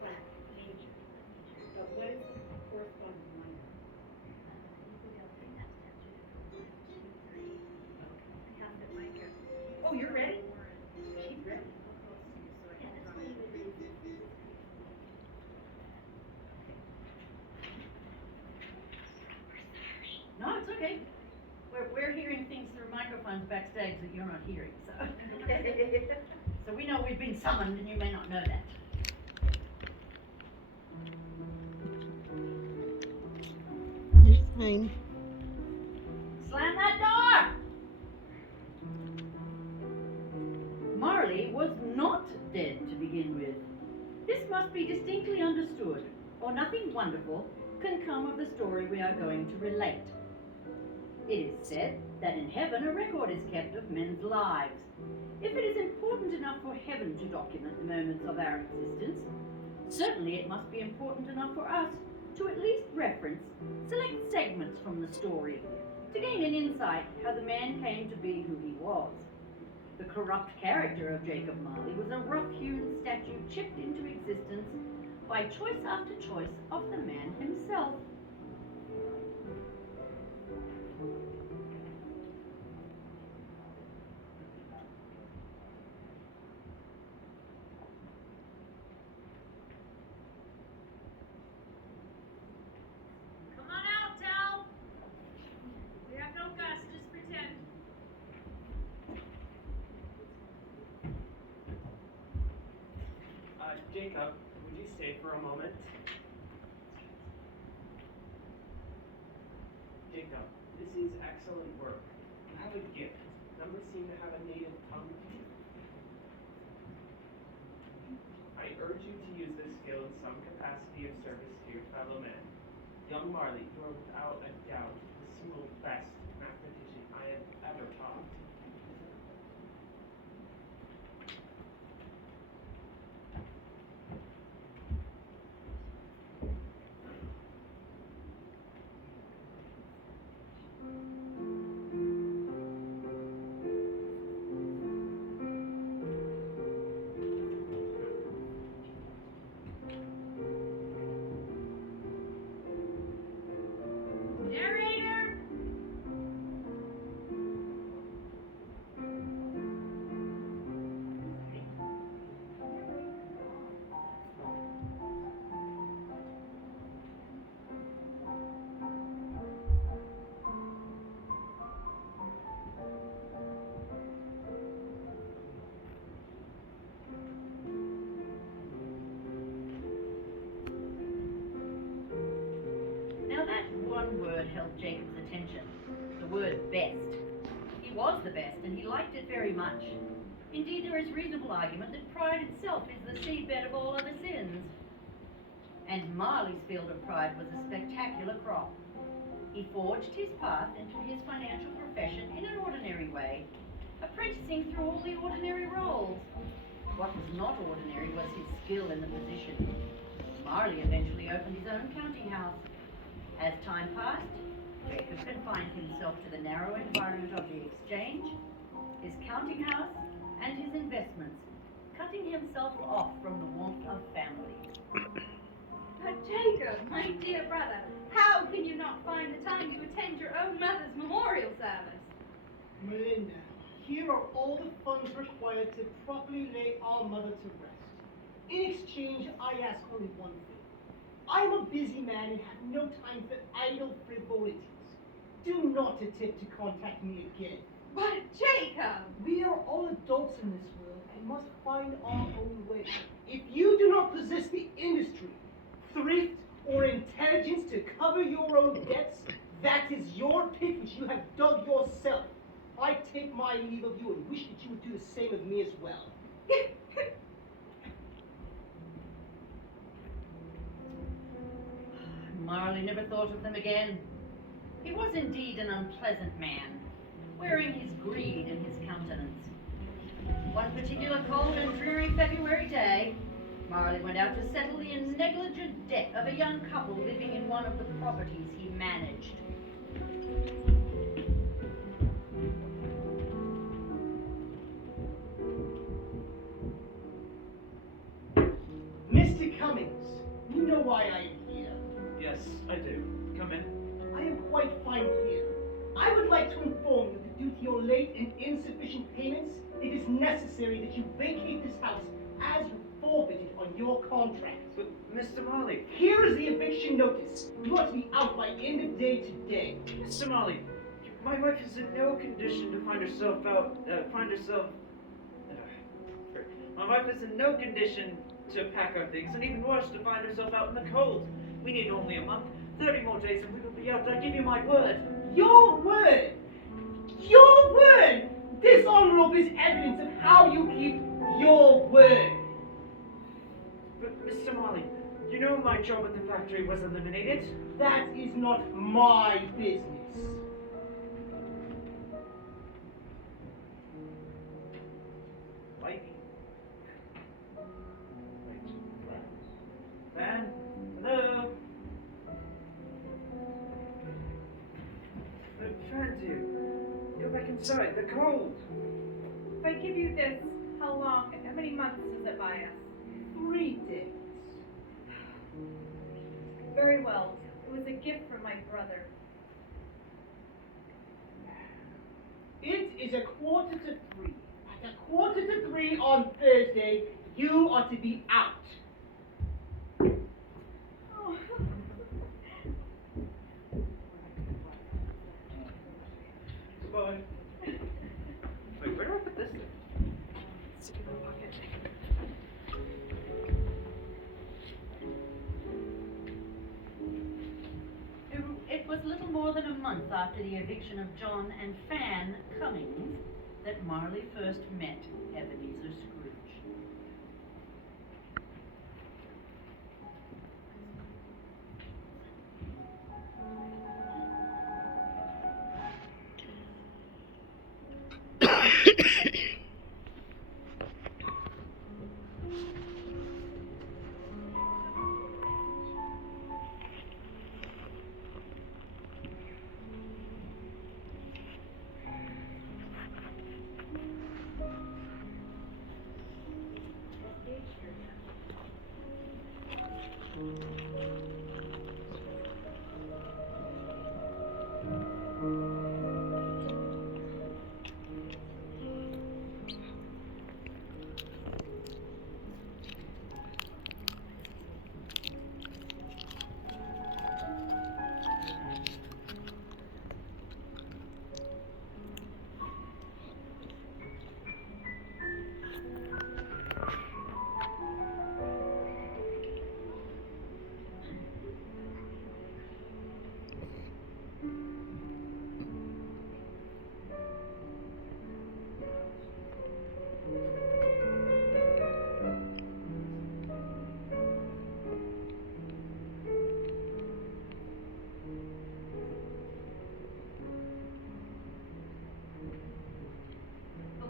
flat major. But what is the corresponding minor? Oh, you're ready? She's ready. No, it's okay. We're hearing things through microphones backstage that you're not hearing, so. So we know we've been summoned and you may not know that. It's fine. Slam that door! Marley was not dead to begin with. This must be distinctly understood, or nothing wonderful can come of the story we are going to relate. It is said that in heaven a record is kept of men's lives. If it is important enough for heaven to document the moments of our existence, certainly it must be important enough for us to at least reference select segments from the story to gain an insight how the man came to be who he was. The corrupt character of Jacob Marley was a rough-hewn statue chipped into existence by choice after choice of the man himself. Come on out, Del. We have no guts, just pretend. Jacob, would you stay for a moment? Jacob, this is excellent work. You have a gift. Numbers seem to have a native tongue to you. I urge you to use this skill in some capacity of service to your fellow men. Young Marley, you are without a doubt the single best mathematician I have ever taught. Narrator! Now that one word held Jacob's attention, the word best. He was the best and he liked it very much. Indeed, there is reasonable argument that pride itself is the seedbed of all other sins. And Marley's field of pride was a spectacular crop. He forged his path into his financial profession in an ordinary way, apprenticing through all the ordinary roles. What was not ordinary was his skill in the position. Marley eventually opened his own counting house. As time passed, Jacob confined himself to the narrow environment of the exchange, his counting house, and his investments, cutting himself off from the warmth of family. But Jacob, my dear brother, how can you not find the time to attend your own mother's memorial service? Melinda, here are all the funds required to properly lay our mother to rest. In exchange, I ask only one thing. I'm a busy man and have no time for idle frivolities. Do not attempt to contact me again. But Jacob! We are all adults in this world and must find our own way. If you do not possess the industry, thrift, or intelligence to cover your own debts, that is your pit which you have dug yourself. I take my leave of you and wish that you would do the same of me as well. Marley never thought of them again. He was indeed an unpleasant man, wearing his greed in his countenance. One particular cold and dreary February day, Marley went out to settle the negligent debt of a young couple living in one of the properties he managed. Mr. Cummings, know why I am here? Yes, I do. Come in. I am quite fine here. I would like to inform you that due to your late and insufficient payments, it is necessary that you vacate this house as you forfeited on your contract. But, Mr. Marley. Here is the eviction notice. You are to be out by end of day today. Mr. Marley, my wife is in no condition to find herself out, my wife is in no condition to pack our things, and even worse, to find herself out in the cold. We need only a month, 30 more days, and we will be out. I give you my word. Your word! Your word! This envelope is evidence of how you keep your word. But, Mr. Marley, you know my job at the factory was eliminated? That is not my business. Lightning. Van? Hello? Fan, dear. Go back inside. They're cold. If I give you this, how long, how many months does it buy us? 3 days. Very well. It was a gift from my brother. It is 2:45. At 2:45 on Thursday, you are to be out. Oh. Goodbye. Wait, where do I put this thing? Stick it in my pocket. It was little more than a month after the eviction of John and Fan Cummings that Marley first met Ebenezer Scrooge.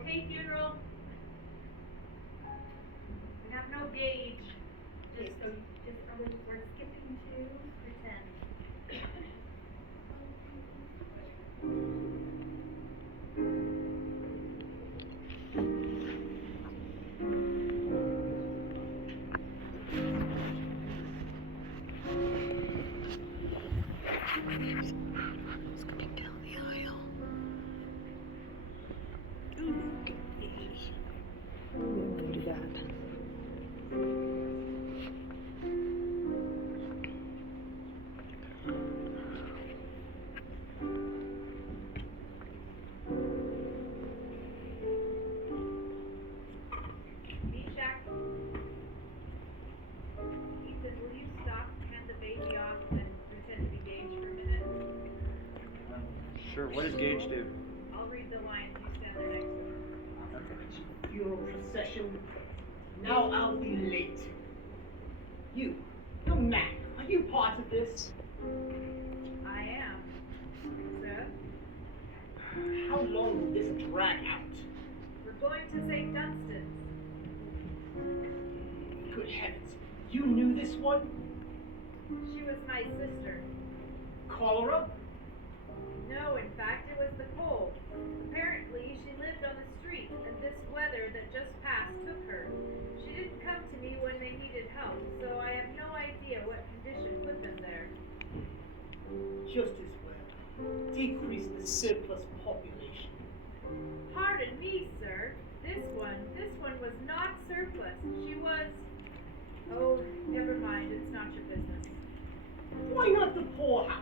Okay, funeral. We have no gauge. We're skipping to pretend. It's coming down the aisle. Okay. We'll do that. Meshach. Ethan, will you stop, hand the baby off, and pretend to be Gage for a minute? Sure, what does Gage do? I'll read the lines. You stand there next to her. Funeral procession. Now I'll be late. The Mac, are you part of this? I am. Sir, How long will this drag out? we're going to St. Dunstan's. Good heavens, you knew this one? She was my sister. Cholera? No, in fact, it was the cold. Apparently, she lived on the street, and this weather that just passed took her. She didn't come to me when they needed help, so I have no idea idea what condition put them there. Just as well. Decrease the surplus population. Pardon me, sir. This one was not surplus. She was... Oh, never mind. It's not your business. Why not the poorhouse?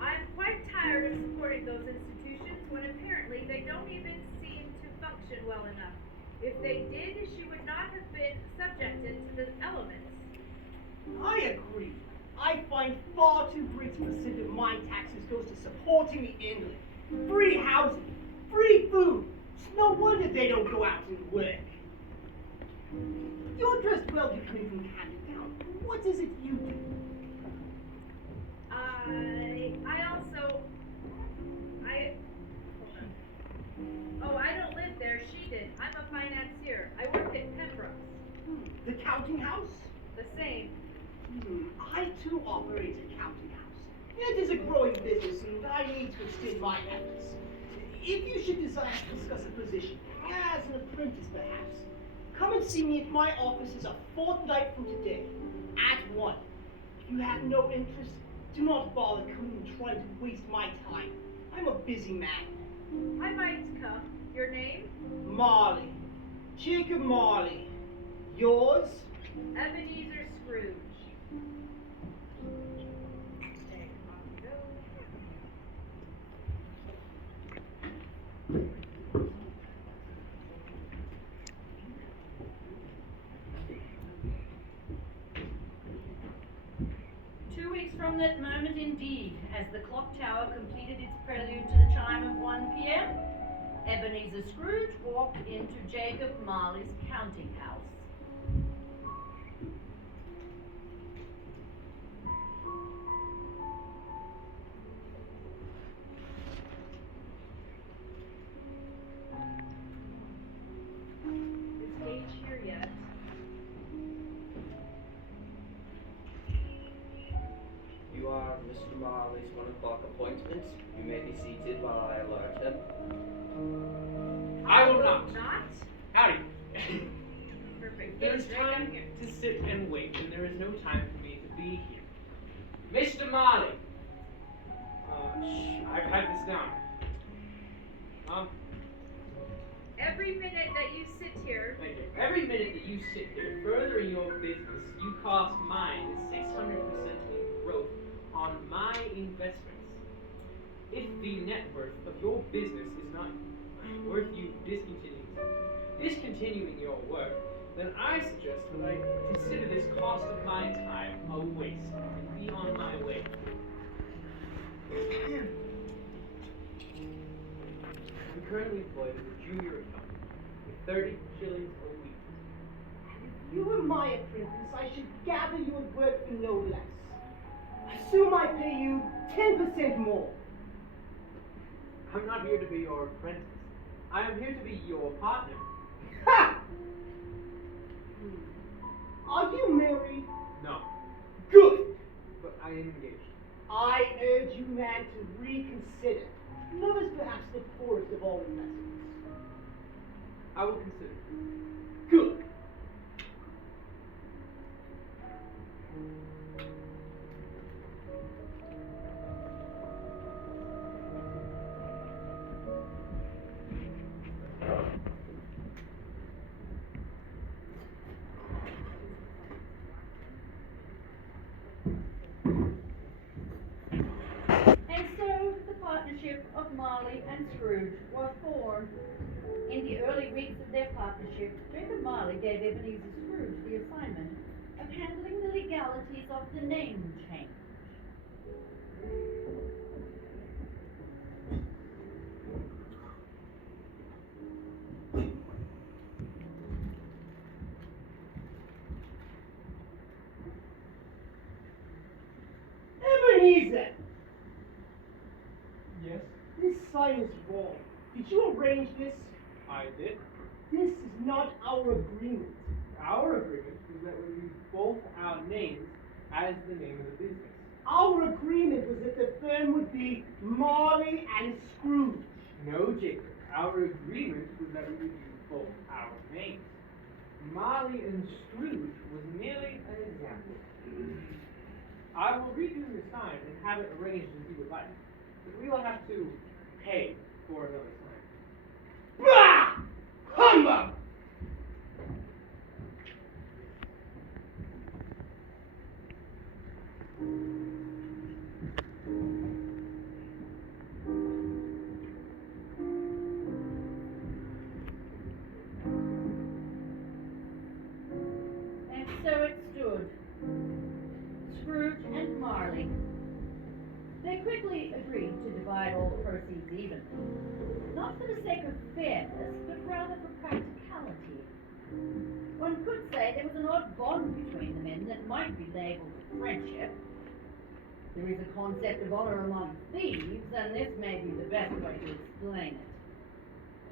I'm quite tired of supporting those institutions when apparently they don't even seem to function well enough. If they did, she would not have been subjected to the elements. I agree. I find far too great a percent of my taxes goes to supporting the inland. Free housing, free food. It's no wonder they don't go out and work. You're dressed well to coming from Canada Town. What is it you do? Oh, I don't live there. She did. I'm a financier. I work at Pembroke's. The counting house? The same. I too operate a counting house. It is a growing business and I need to extend my efforts. If you should desire to discuss a position, as an apprentice perhaps, come and see me at my offices a fortnight from today, at 1. If you have no interest, do not bother coming and trying to waste my time. I'm a busy man. I might come. Your name? Marley. Jacob Marley. Yours? Ebenezer Scrooge. 2 weeks from that moment indeed, as the clock tower completed its prelude to the chime of 1 p.m., Ebenezer Scrooge walked into Jacob Marley's counting house. Is Gage here yet? You are Mr. Marley's 1 o'clock appointment. You may be seated while I alert him. I will not. Not? Howdy. Perfect. There's Gage, right time down here. to sit and wait, and there is no time for me to be here. Mr. Marley! I've had this down. Every minute that you sit here, Thank you. Every minute that you sit here furthering your business, you cost mine 600% in growth on my investments. If the net worth of your business is not worth you discontinuing your work, then I suggest that I consider this cost of my time a waste and be on my way. I'm currently employed as a junior accountant with 30 shillings a week. If you were my apprentice, I should gather you would work for no less. Assume I pay you 10% more. I'm not here to be your apprentice. I am here to be your partner. Ha! Are you married? No, Good. but I am engaged. I urge you, man, to reconsider. Love is perhaps the poorest of all investments. I will consider. Good. And so the partnership of Marley and Scrooge was formed. In the early weeks of their partnership, Jacob Marley gave Ebenezer Scrooge the assignment of handling the legalities of the name change. Ebenezer! Yes, This sign is wrong. Did you arrange this? I did. This is not our agreement. Our agreement is that we use both our names as the name of the business. Our agreement was that the firm would be Marley and Scrooge. No, Jacob. Our agreement was that we would use both our names. Marley and Scrooge was merely an example. I will redo the sign and have it arranged as you would like. But we will have to pay for another sign. Bah! Humbug! And so it stood. Scrooge and Marley. They quickly agreed to divide all the proceeds evenly. Not for the sake of fairness, but rather for practicality. One could say there was an odd bond between the men that might be labeled friendship. There is a concept of honor among thieves, and this may be the best way to explain it.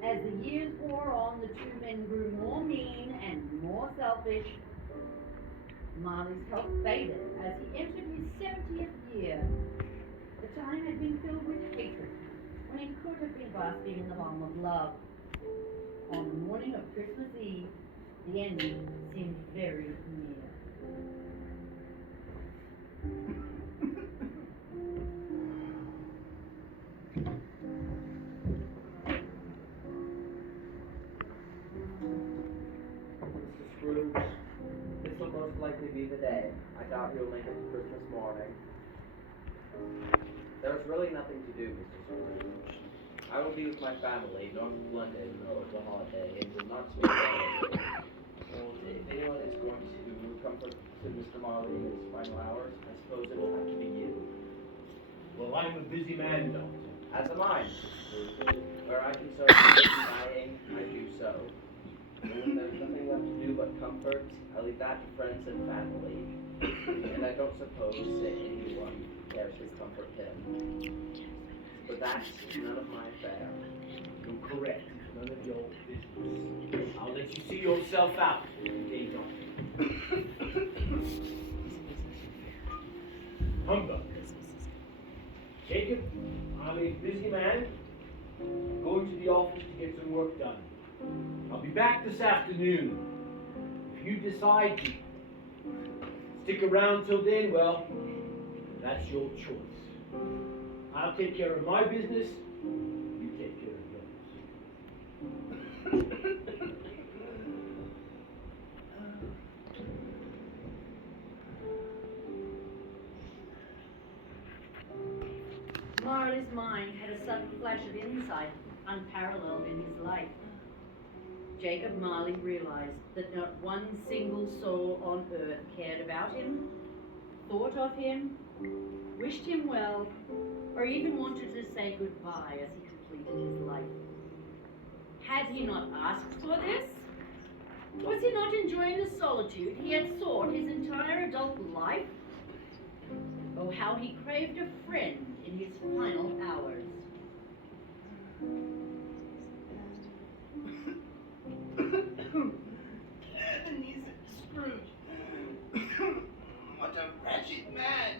As the years wore on, the two men grew more mean and more selfish. Marley's health faded as he entered his 70th year. The time had been filled with hatred, when he could have been basking in the balm of love. On the morning of Christmas Eve, the end seemed very near. Mr. Scrooge, this will most likely be the day. I doubt you'll make it to Christmas morning. There's really nothing to do, Mr. Scrooge. I will be with my family north of London over the holiday and will not speak English. So if anyone is going to comfort to Mr. Marley in his final hours, I suppose it will have to be you. Well, I'm a busy man, Doctor. As am I, Mr. Scrooge. Where I can serve people dying, I do so. And when there's nothing left to do but comfort, I leave that to friends and family. And I don't suppose that anyone cares to comfort him. But that's none of my affair. You're correct. None of your business. I'll let you see yourself out. Okay, Doctor. Humbug. Jacob, I'm a busy man. I'm going to the office to get some work done. I'll be back this afternoon. If you decide to stick around till then, well, that's your choice. I'll take care of my business. You take care of yours. Marley's mind had a sudden flash of insight, unparalleled in his life. Jacob Marley realized that not one single soul on earth cared about him, thought of him, wished him well, or even wanted to say goodbye as he completed his life. Had he not asked for this? Was he not enjoying the solitude he had sought his entire adult life? Oh, how he craved a friend in his final hours. Ebenezer Scrooge. What a wretched man.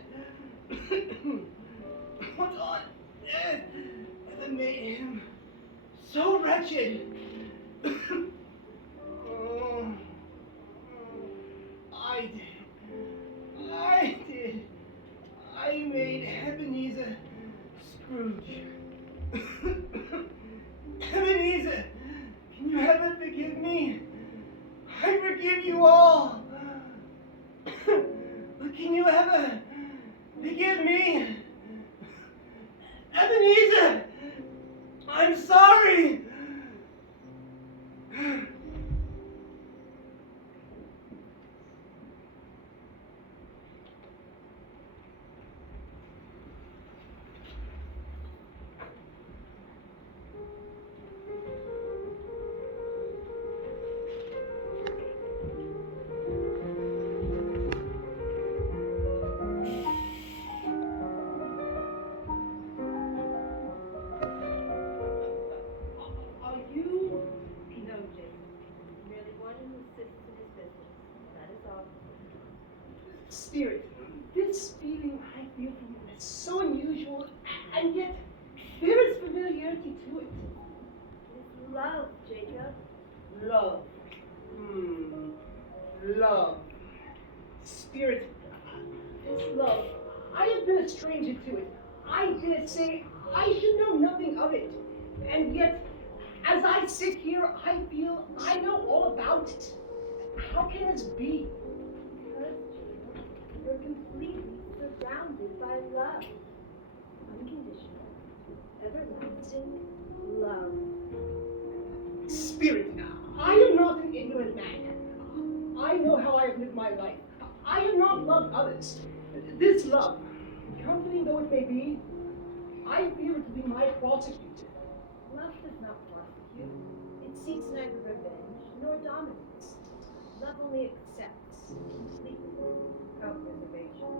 What on earth ever made him so wretched? Oh, I did. I made Ebenezer Scrooge. Ebenezer, can you ever forgive me? I forgive you all. But can you ever forgive me? Ebenezer, I'm sorry. Are you? No, Jacob. Merely one who assists in his business. That is all. Spirit, this feeling I feel from you is so unusual, and yet there is familiarity to it. It's love, Jacob. Love. love. Spirit, this love, I have been a stranger to it. I dare say I should know nothing of it. And yet, as I sit here, I feel I know all about it. How can this be? Because, Jacob, you're completely surrounded by love. Unconditional, everlasting love. Spirit, I am not an ignorant man. I know how I have lived my life. I have not loved others. This love, comforting though it may be, I feel it to be my prosecutor. Love does not prosecute. It seeks neither revenge nor dominance. Love only accepts completely, without reservation.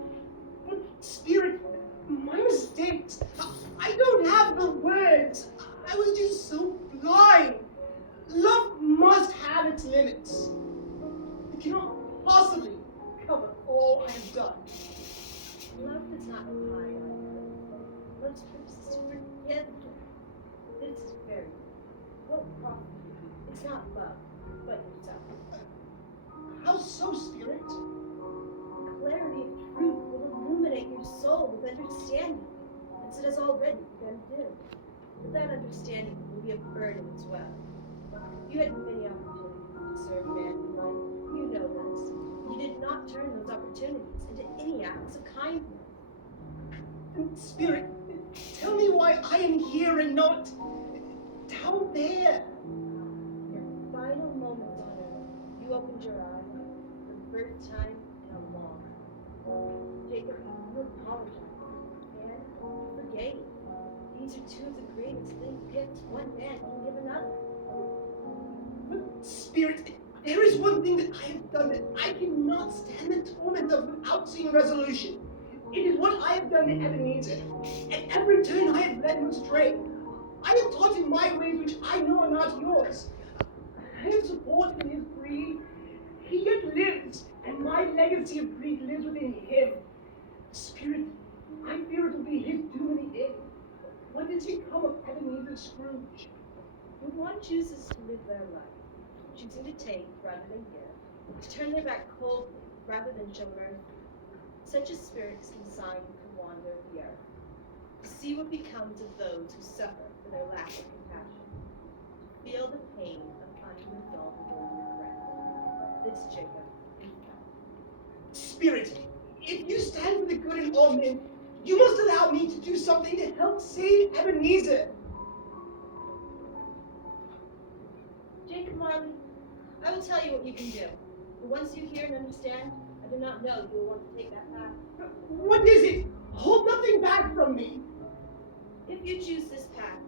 But Spirit, my mistakes. I don't have the words. I was just so blind. Love must have its limits. It cannot possibly cover all I have done. Love does not hide either. Love strives to forgive. It's very well prosecute. It's not love, but yourself. How so, Spirit? The clarity of truth will illuminate your soul with understanding, as it has already begun to do. But that understanding will be a burden as well. You had many opportunities to serve mankind. You know this. You did not turn those opportunities into any acts of kindness. Spirit, tell me why I am here and not down there. Your final moments on earth, you opened your eyes for the first time in a long time. Jacob, you apologized and you forgave. These are two of the greatest gifts one man can give another. But Spirit, there is one thing that I have done that I cannot stand the torment of without seeing resolution. It is what I have done to Ebenezer. At every turn I have led him astray. I have taught him my ways which I know are not yours. I have supported his greed. He yet lives, and my legacy of greed lives within him. Spirit, I fear it will be his doom in the end. What has become of Ebenezer Scrooge? When one chooses to live their life, choosing to take rather than give, to turn their back coldly rather than show mercy, such a spirit is consigned to wander the earth, to see what becomes of those who suffer for their lack of compassion, to feel the pain of unresolvable regret. This, Jacob, is that. Spirit, if you stand for the good in all men, you must allow me to do something to help save Ebenezer. Jacob Marley, I will tell you what you can do. But once you hear and understand, I do not know you will want to take that path. What is it? Hold nothing back from me. If you choose this path,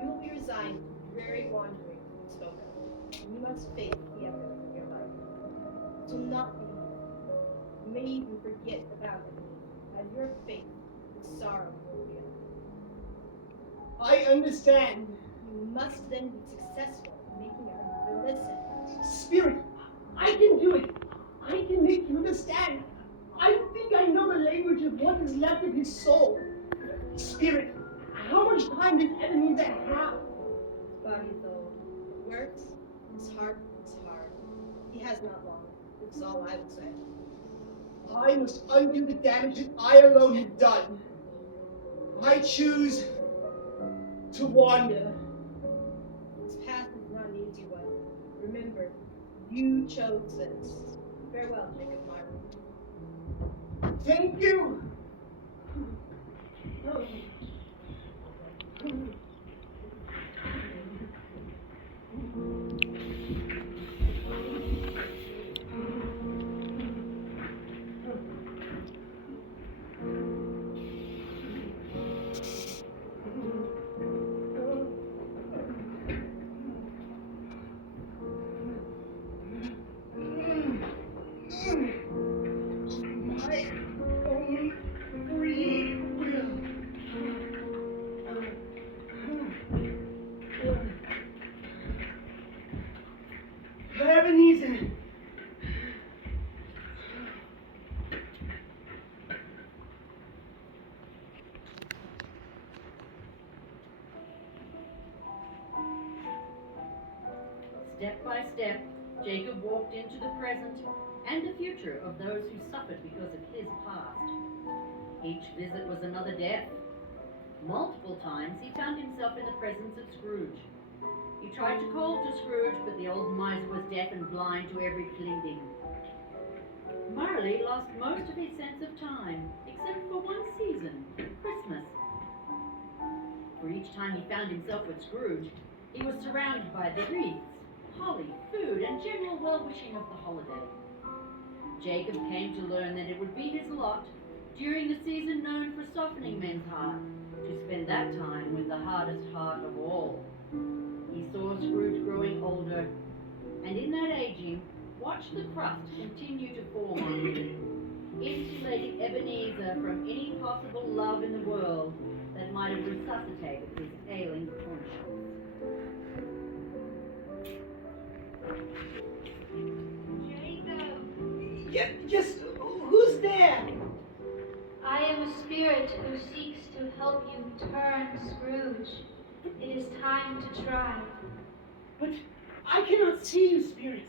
you will be resigned to the dreary wandering you spoke of, and you must face the evidence of your life. It will not be easy. You may even forget about it, as your faith with sorrow will be. I understand. You must then be successful in making everyone listen. Spirit, I can do it. I can make you understand. I think I know the language of what is left of his soul. Spirit, how much time does Ebenezer have? His body is old. Works, his heart is hard. He has not long. That's all I would say. I must undo the damage that I alone have done. I choose to wander. This path is not an easy one. Remember, you chose this. Farewell, Jacob Marley. Thank you. My own free will. looked into the present and the future of those who suffered because of his past. Each visit was another death. Multiple times he found himself in the presence of Scrooge. He tried to call to Scrooge, but the old miser was deaf and blind to every pleading. Marley lost most of his sense of time, except for one season, Christmas. For each time he found himself with Scrooge, he was surrounded by the wreaths, holly, food, and general well-wishing of the holiday. Jacob came to learn that it would be his lot, during the season known for softening men's hearts, to spend that time with the hardest heart of all. He saw Scrooge growing older, and in that aging, watched the crust continue to form on him, insulating Ebenezer from any possible love in the world that might have resuscitated his ailing conscience. Jacob! Yes, who's there? I am a spirit who seeks to help you turn Scrooge. It is time to try. But I cannot see you, spirit.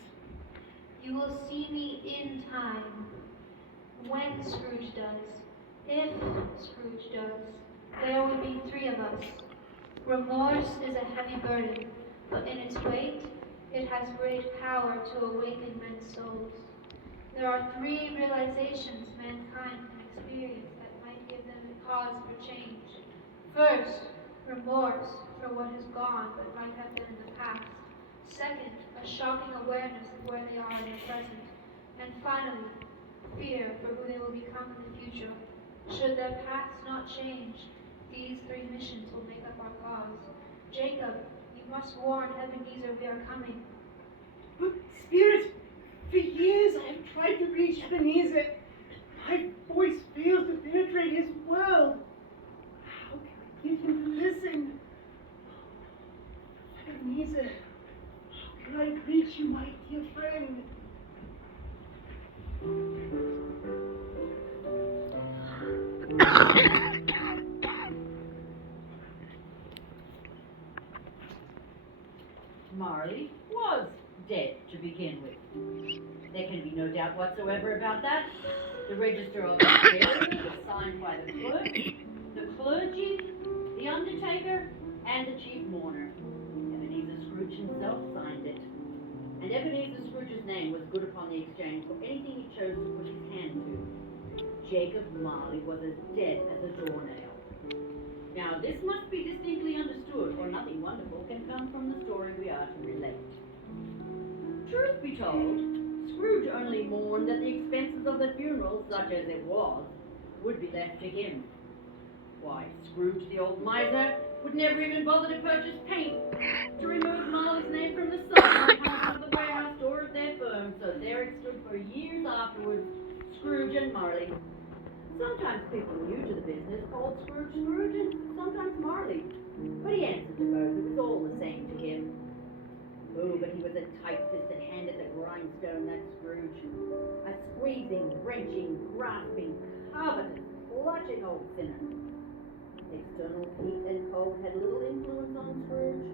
You will see me in time. When Scrooge does, if Scrooge does, there will be 3 of us. Remorse is a heavy burden, but in its weight, it has great power to awaken men's souls. There are 3 realizations mankind can experience that might give them a cause for change. First, remorse for what has gone but might have been in the past. Second, a shocking awareness of where they are in the present. And finally, fear for who they will become in the future. Should their paths not change, these 3 missions will make up our cause. Jacob, you must warn Ebenezer we are coming. But, spirit, for years I have tried to reach Ebenezer. My voice fails to penetrate his world. How can I get him to listen? Ebenezer, how can I reach you, my dear friend? Marley was dead to begin with. There can be no doubt whatsoever about that. The register of the burial was signed by the clerk, the clergy, the undertaker, and the chief mourner. Ebenezer Scrooge himself signed it. And Ebenezer Scrooge's name was good upon the exchange for anything he chose to put his hand to. Jacob Marley was as dead as a doornail. Now this must be distinctly understood, or nothing wonderful can come from the story we are to relate. Truth be told, Scrooge only mourned that the expenses of the funeral, such as it was, would be left to him. Why, Scrooge the old miser would never even bother to purchase paint to remove Marley's name from the sign on top of the warehouse door of their firm, so there it stood for years afterwards, Scrooge and Marley. Sometimes people new to the business called Scrooge Scrooge and sometimes Marley, but he answered to both. It was all the same to him. Oh, but he was a tight-fisted hand at the grindstone, that Scrooge. A squeezing, wrenching, grasping, covetous, clutching old sinner. External heat and cold had little influence on Scrooge.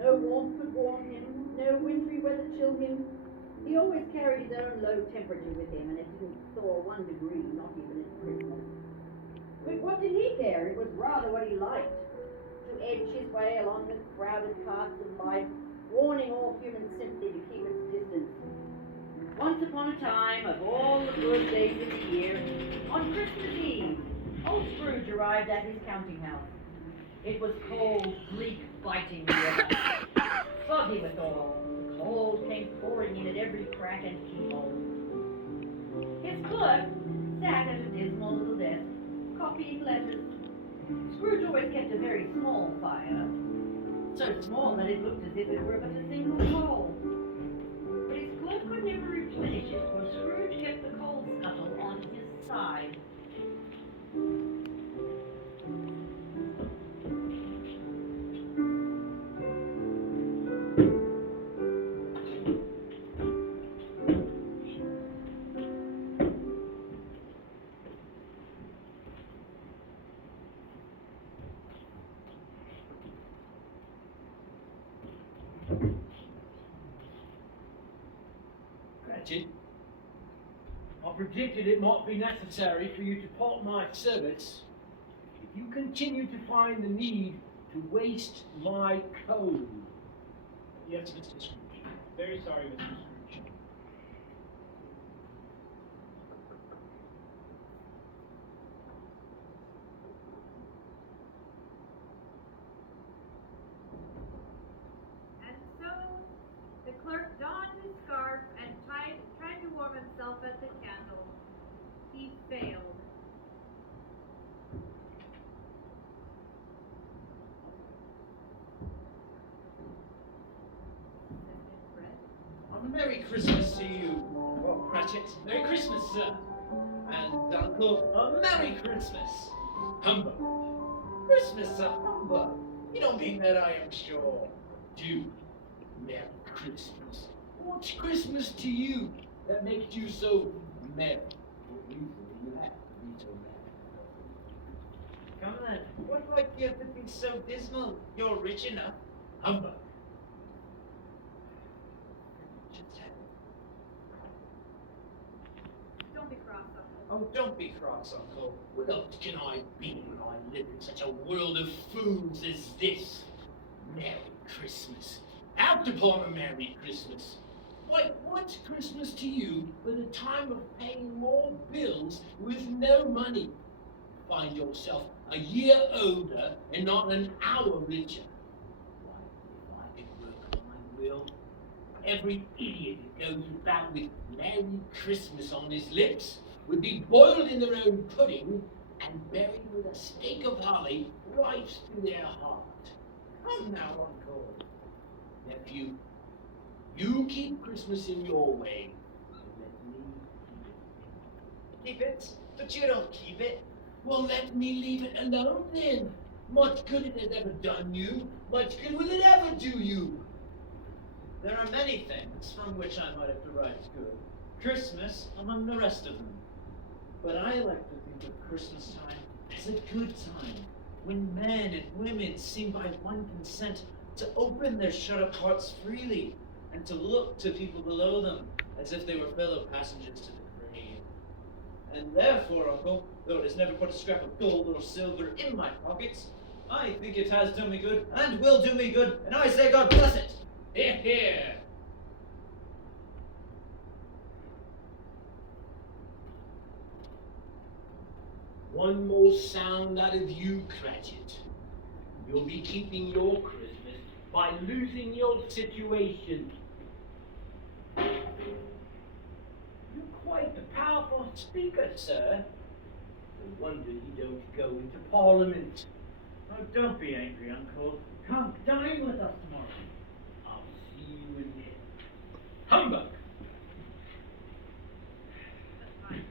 No warmth could warm him, no wintry weather chill him. He always carried his own low temperature with him, and it didn't thaw 1 degree, not even at Christmas. But what did he care? It was rather what he liked, to edge his way along the crowded paths of life, warning all human sympathy to keep its distance. Once upon a time, of all the good days of the year, on Christmas Eve, old Scrooge arrived at his counting house. It was cold, bleak, biting weather, foggy withal. The cold came pouring in at every crack and keyhole. His clerk sat at a dismal little desk, copying letters. Scrooge always kept a very small fire, so small that it looked as if it were but a single coal. But his clerk could never replenish it, for Scrooge kept the coal scuttle on his side. Cratchit. I predicted it might be necessary for you to part my service if you continue to find the need to waste my coal. Yes, Mr. Scrooge. Very sorry, Mr. Scrooge. And so the clerk donned his scarf and tried to warm himself at the candle. He failed. A Merry Christmas to you, Cratchit. Merry Christmas, sir. And Uncle, a Merry Christmas. Humbug. Christmas, sir, humbug. You don't mean that, I am sure. You, Merry Christmas. What's Christmas to you that makes you so merry? What reason do you have to be so merry? Come then, what right do you have to be so dismal? You're rich enough. Humbug. Don't be cross, Uncle. Oh, don't be cross, Uncle. What else can I be when I live in such a world of fools as this? Merry Christmas. Out upon a Merry Christmas. Why, what's Christmas to you but a time of paying more bills with no money? Find yourself a year older and not an hour richer. Why, if I could work on my will, every idiot who goes about with Merry Christmas on his lips would be boiled in their own pudding and buried with a stake of holly right through their heart. Come now, Uncle. Nephew, you keep Christmas in your way, and let me keep it. Keep it? But you don't keep it. Well, let me leave it alone then. Much good it has ever done you. Much good will it ever do you. There are many things from which I might have derived good. Christmas among the rest of them. But I like to think of Christmas time as a good time, when men and women seem by one consent to open their shut-up hearts freely, and to look to people below them as if they were fellow passengers to the train. And therefore, Uncle, though it has never put a scrap of gold or silver in my pockets, I think it has done me good, and will do me good, and I say God bless it! Hear, hear. One more sound out of you, Cratchit. You'll be keeping your Christmas by losing your situation. You're quite a powerful speaker, sir. No wonder you don't go into Parliament. Oh, don't be angry, Uncle. Come, dine with us tomorrow. I'll see you in there. Humbug! That's fine.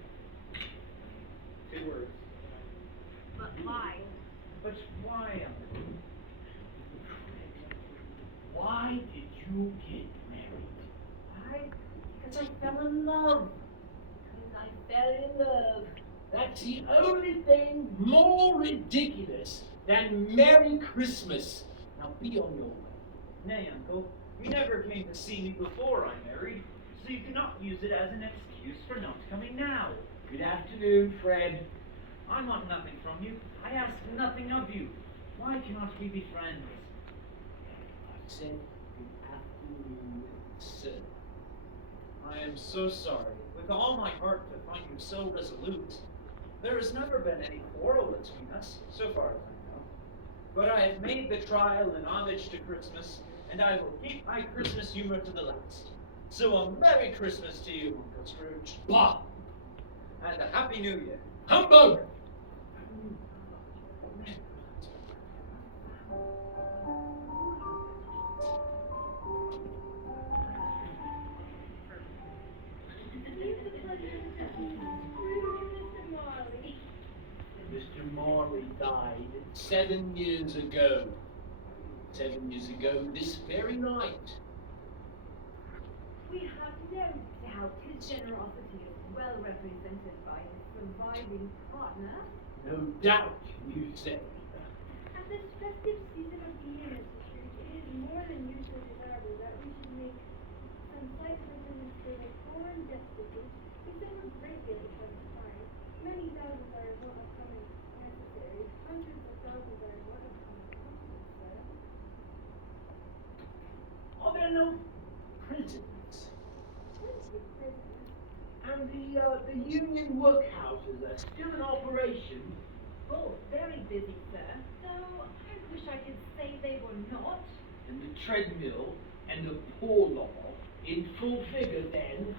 2 words. But why? But why, Uncle? Why did you get married? Why? Because I fell in love. Because I fell in love. That's the only thing more ridiculous than Merry Christmas. Now be on your way. Nay, Uncle, you never came to see me before I married, so you cannot use it as an excuse for not coming now. Good afternoon, Fred. I want nothing from you. I ask nothing of you. Why cannot we be friends? I said good afternoon, sir. I am so sorry, with all my heart, to find you so resolute. There has never been any quarrel between us, so far as I know. But I have made the trial in homage to Christmas, and I will keep my Christmas humor to the last. So a Merry Christmas to you, Uncle Scrooge. Bah! And a Happy New Year. Humbug! Mr. Morley died 7 years ago. 7 years ago this very night. We have no doubt his generosity is well represented by his surviving partner. No doubt, you say. At this festive season of the year, Mr. Scrooge, it is more than usually desirable that we should make unsightly in the spirit or in destitute, if they were regularly satisfied, many thousands are in want of common necessaries, hundreds of thousands are in want of common comforts, sir. Are there no prisons? Plenty of prisons. And the union workhouses are still in operation? Oh, very busy, sir. Though I wish I could say they were not. And the treadmill and the poor law in full vigor then?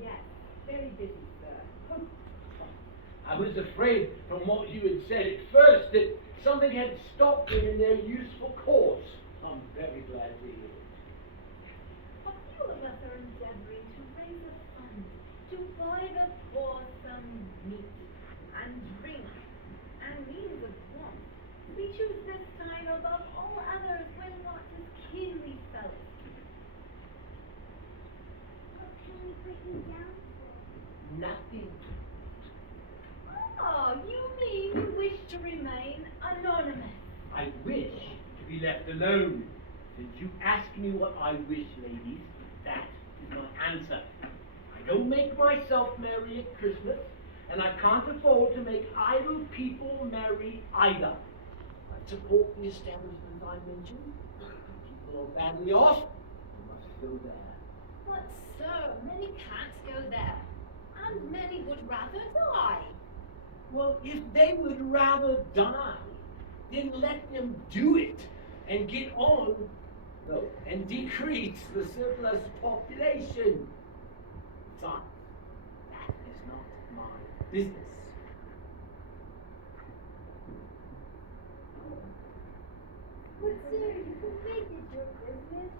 Yes, very busy, sir. I was afraid from what you had said at first that something had stopped them in their useful course. I'm very glad to hear it. A few of us are endeavoring to raise a fund to buy the poor some meat and drink and means of want. We choose this time above all others when not as keenly felt. What can we put you down for? Nothing. Oh, you mean you wish to remain anonymous? I wish to be left alone. Since you ask me what I wish, ladies, that is my answer. I don't make myself merry at Christmas, and I can't afford to make idle people merry either. I support the establishment I mentioned. If people are badly off, they must go there. But sir, many can't go there, and many would rather die. Well, if they would rather die, then let them do it and get on, no, and decrease the surplus population. Besides, that is not my business. But sir, you can make it your business.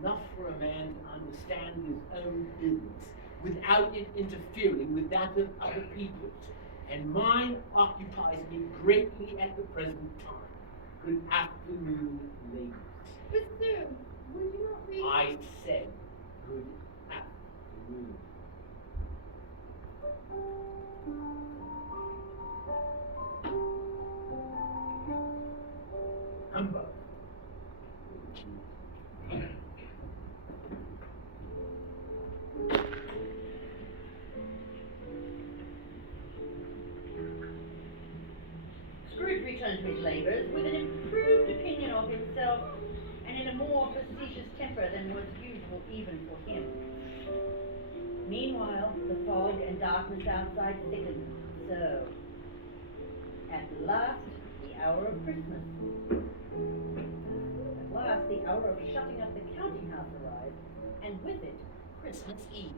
Enough for a man to understand his own business without it interfering with that of other people's. And mine occupies me greatly at the present time. Good afternoon, ladies. But sir, would you not read? I said good afternoon. Humbug. Scrooge returned to his labours with an improved opinion of himself and in a more facetious temper than was usual even for him. Meanwhile, the fog and darkness outside thickened, so at last the hour of Christmas. At last the hour of shutting up the counting house arrived, and with it Christmas Eve.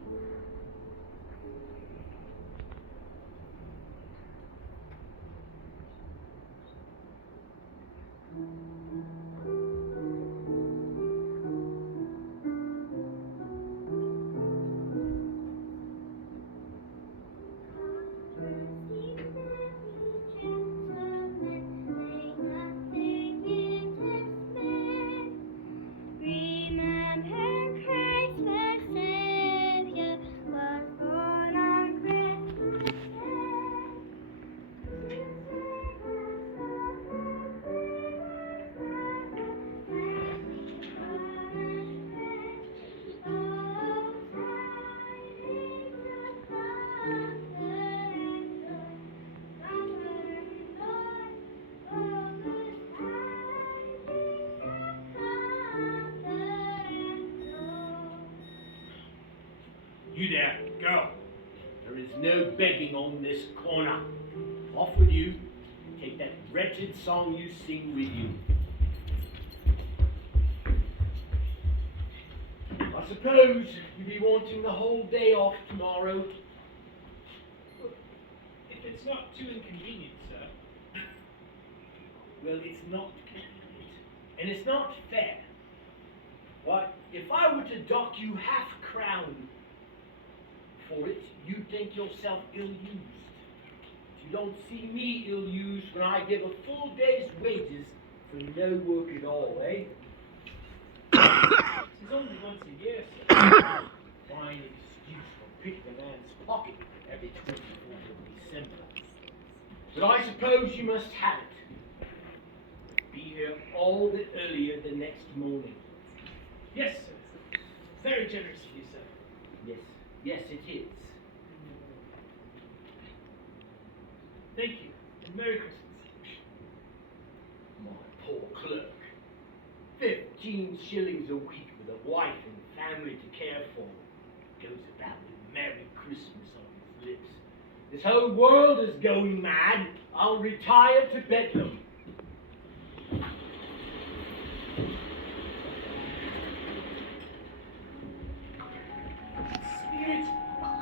You there, go. There is no begging on this corner. Off with you, and take that wretched song you sing with you. I suppose you'll be wanting the whole day off tomorrow. If it's not too inconvenient, sir. Well, it's not convenient, and it's not fair. But if I were to dock you half-crown for it, you'd think yourself ill-used. You don't see me ill-used when I give a full day's wages for no work at all, eh? It's only once a year, sir. Fine excuse for picking a man's pocket every 24th of December. But I suppose you must have it. Be here all the earlier the next morning. Yes, sir. Very generous of you, sir. Yes, it is. Thank you, and Merry Christmas. My poor clerk. 15 shillings a week with a wife and family to care for. Goes about with Merry Christmas on his lips. This whole world is going mad. I'll retire to Bedlam. Spirit,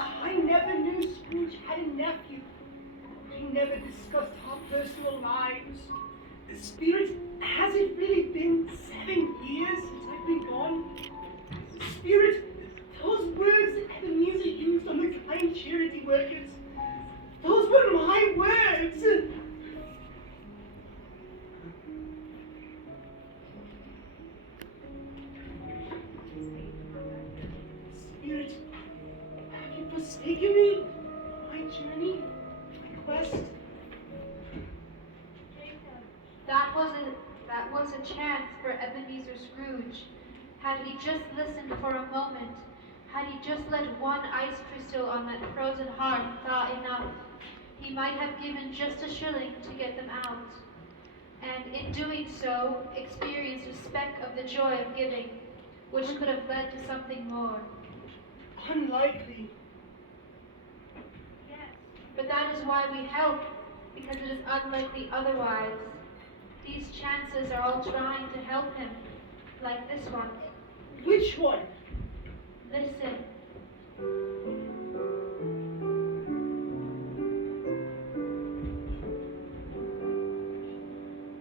I never knew Scrooge had a nephew. We never discussed our personal lives. Spirit, has it really been 7 years since I've been gone? Spirit, those words that Ebenezer used on the kind charity workers, those were my words. Spirit, have you forsaken me? My journey, my quest. That was a chance for Ebenezer Scrooge. Had he just listened for a moment, had he just let one ice crystal on that frozen heart thaw enough, he might have given just a shilling to get them out, and in doing so, experienced a speck of the joy of giving, which could have led to something more. Unlikely. Yes, but that is why we help, because it is unlikely otherwise. These chances are all trying to help him, like this one. Which one? Listen.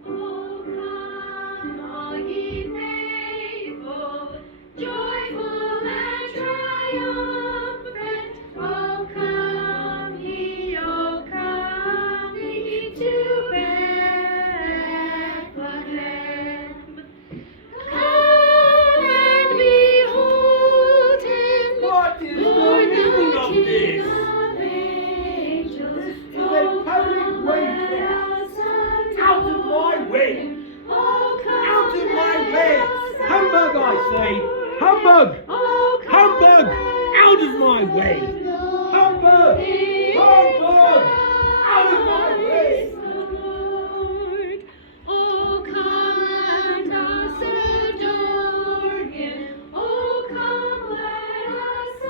Oh, come, all ye faithful, joyful and triumphant. Oh, come ye to Bethlehem. Come and behold him. What is the meaning of this? This is a public wayfair. Out of my way! Out of my way! Humbug, I say! Humbug! Humbug! Out of my way! Humbug! Humbug! Out of my way! Oh, come let us adore him. Oh, come let us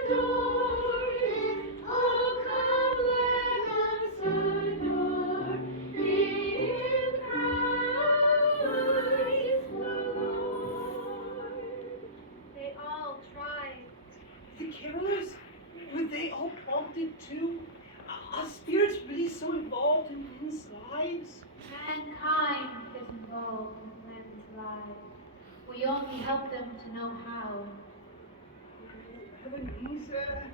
adore him. Oh, come let us adore him, Christ the Lord. They all tried. The carolers, were they all prompted too? Are spirits really so involved in men's lives? Mankind is involved in men's lives. We only help them to know how. Ebenezer.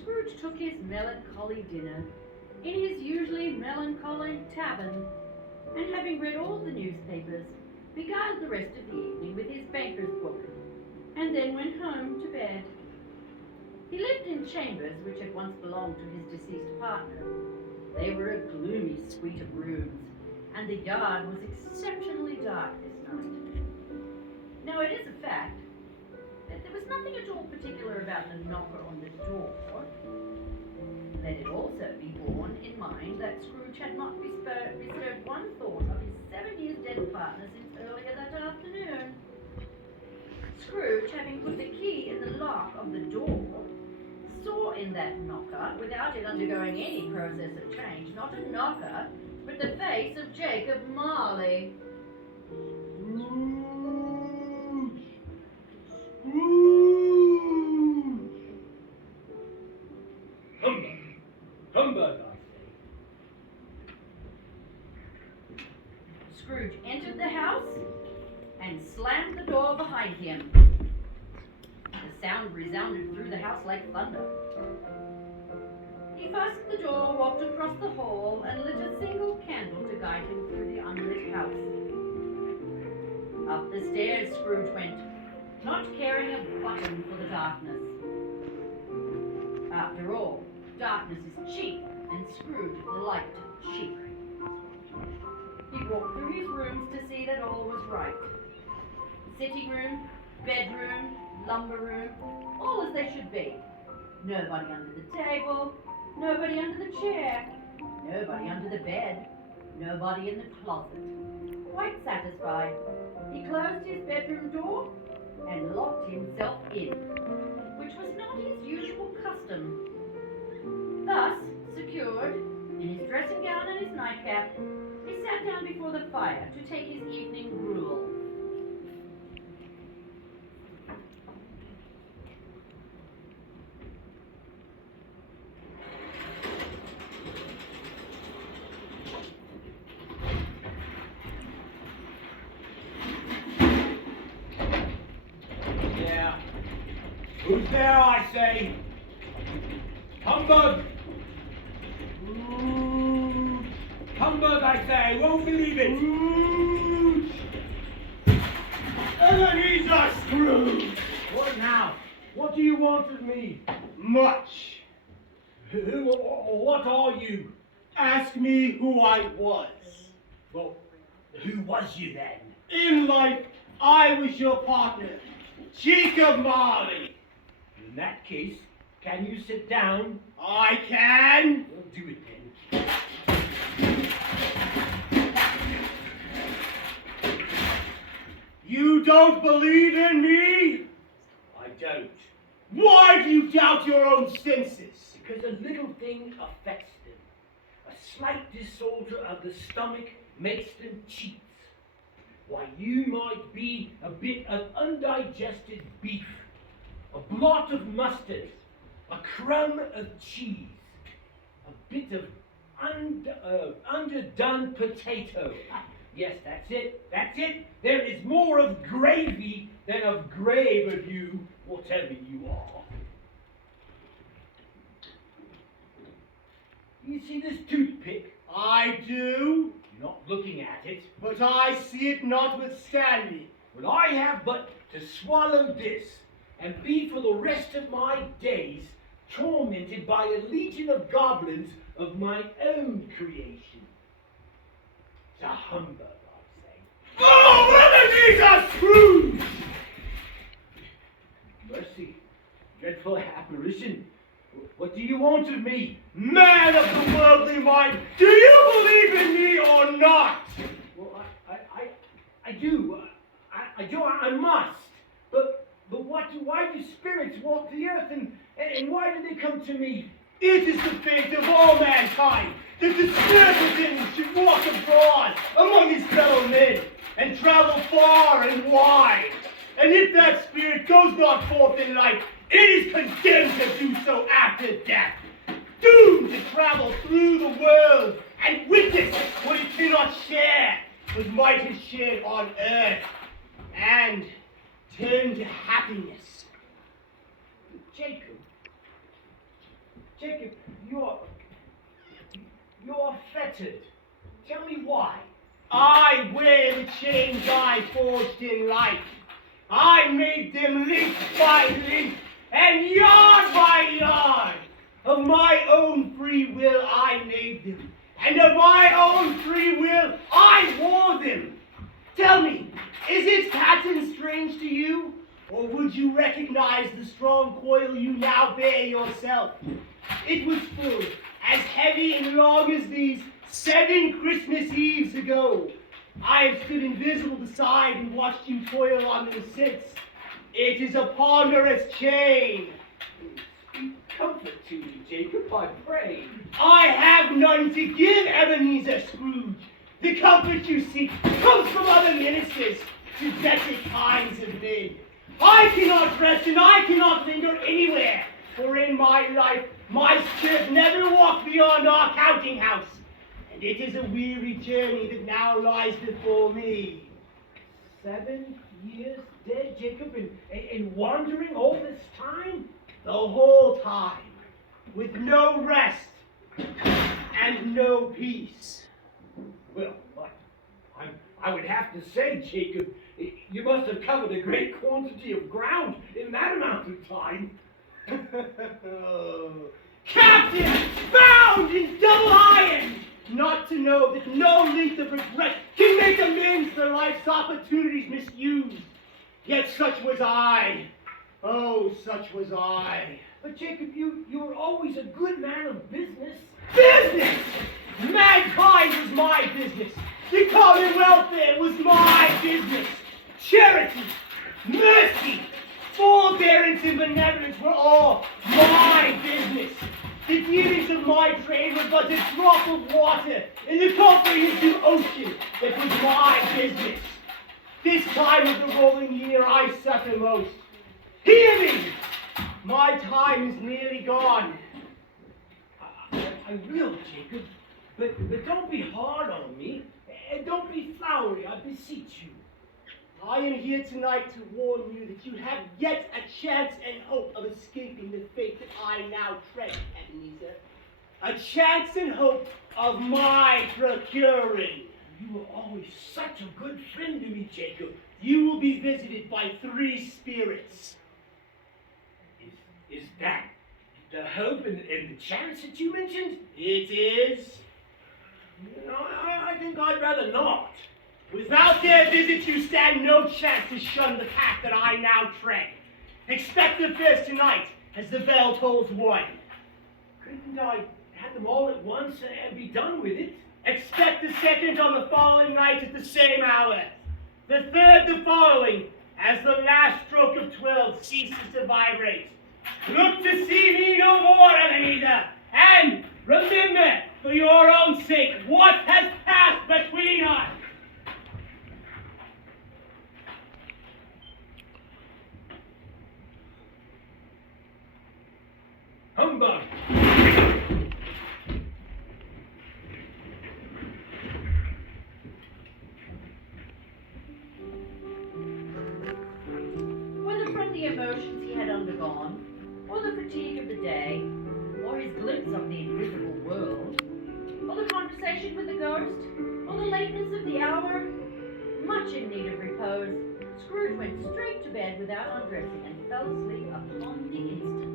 Scrooge took his melancholy dinner in his usually melancholy tavern, and having read all the newspapers, beguiled the rest of the evening with his banker's book, and then went home to bed. He lived in chambers which had once belonged to his deceased partner. They were a gloomy suite of rooms, and the yard was exceptionally dark this night. Now it is a fact that there was nothing at all particular about the knocker on the door. Let it also be borne in mind that Scrooge had not bestowed one thought of his 7 years dead partner since earlier that afternoon. Scrooge, having put the key in the lock of the door, saw in that knocker, without it undergoing any process of change, not a knocker, but the face of Jacob Marley. Humbug! Humbug, I say. Scrooge entered the house and slammed the door behind him. The sound resounded through the house like thunder. He fastened the door, walked across the hall, and lit a single candle to guide him through the unlit house. Up the stairs Scrooge went, not caring a button for the darkness. After all, darkness is cheap, and Scrooge liked cheap. He walked through his rooms to see that all was right. Sitting room, bedroom, lumber room, all as they should be. Nobody under the table, nobody under the chair, nobody under the bed, nobody in the closet. Quite satisfied, he closed his bedroom door and locked himself in, which was not his usual custom. Thus, secured, in his dressing gown and his nightcap, he sat down before the fire to take his evening gruel. Yeah. Who's there, I say? Humbug! Scrooge! Humbug, I say! Won't believe it! Scrooge! Ebenezer Scrooge! What now? What do you want of me? Much. Who or what are you? Ask me who I was. Well, who was you then? In life, I was your partner, Jacob Marley. In that case, can you sit down? I can. Well, do it then. You don't believe in me? I don't. Why do you doubt your own senses? Because a little thing affects them. A slight disorder of the stomach makes them cheats. Why, you might be a bit of undigested beef, a blot of mustard, a crumb of cheese, a bit of underdone potato. Yes, that's it, that's it. There is more of gravy than of grave of you, whatever you are. You see this toothpick? I do. You're not looking at it. But I see it notwithstanding. Well, I have but to swallow this, and be for the rest of my days tormented by a legion of goblins of my own creation. It's a humbug, I say. Oh, Ebenezer Scrooge! Mercy, dreadful apparition. What do you want of me? Man of the worldly mind, do you believe in me or not? Well, I do. I must. But why do spirits walk the earth and why do they come to me? It is the fate of all mankind that the spirit within him should walk abroad among his fellow men and travel far and wide. And if that spirit goes not forth in life, it is condemned to do so after death, doomed to travel through the world and witness what it cannot share, but might have shared on earth, and turn to happiness. Jacob, you're fettered. Tell me why. I wear the chains I forged in life. I made them link by link and yard by yard. Of my own free will I made them, and of my own free will I wore them. Tell me, is its pattern strange to you? Or would you recognize the strong coil you now bear yourself? It was full, as heavy and long as these 7 Christmas Eves ago. I have stood invisible beside and watched you toil on them since. It is a ponderous chain. Speak comfort to me, Jacob, I pray. I have none to give, Ebenezer Scrooge. The comfort you seek comes from other ministers, to better kinds of men. I cannot rest and I cannot linger anywhere, for in my life my spirit never walked beyond our counting house, and it is a weary journey that now lies before me. 7 years dead, Jacob, and wandering all this time? The whole time, with no rest and no peace. Well, I would have to say, Jacob, you must have covered a great quantity of ground in that amount of time. Captain, bound in double iron! Not to know that no length of regret can make amends for life's opportunities misused. Yet such was I. Oh, such was I. But Jacob, you were always a good man of business. Business! Mankind was my business. The common welfare was my business. Charity, mercy, forbearance, and benevolence were all my business. The dealings of my trade were but a drop of water in the comprehensive ocean that was my business. This time of the rolling year I suffer most. Hear me! My time is nearly gone. I will, Jacob, but don't be hard on me, and don't be flowery, I beseech you. I am here tonight to warn you that you have yet a chance and hope of escaping the fate that I now tread, Ebenezer. A chance and hope of my procuring. You were always such a good friend to me, Jacob. You will be visited by 3 spirits. Is that the hope and the chance that you mentioned? It is. No, I think I'd rather not. Without their visit, you stand no chance to shun the path that I now tread. Expect the first tonight, as the bell tolls 1. Couldn't I have them all at once and be done with it? Expect the second on the following night at the same hour. The third the following, as the last stroke of 12 ceases to vibrate. Look to see me no more, Ebenezer, and remember, for your own sake, what has passed between us. Humbug! Were the friendly emotions he had undergone, or the fatigue of the day, or his glimpse of the invisible world, or the conversation with the ghost, or the lateness of the hour, much in need of repose, Scrooge went straight to bed without undressing and fell asleep upon the instant.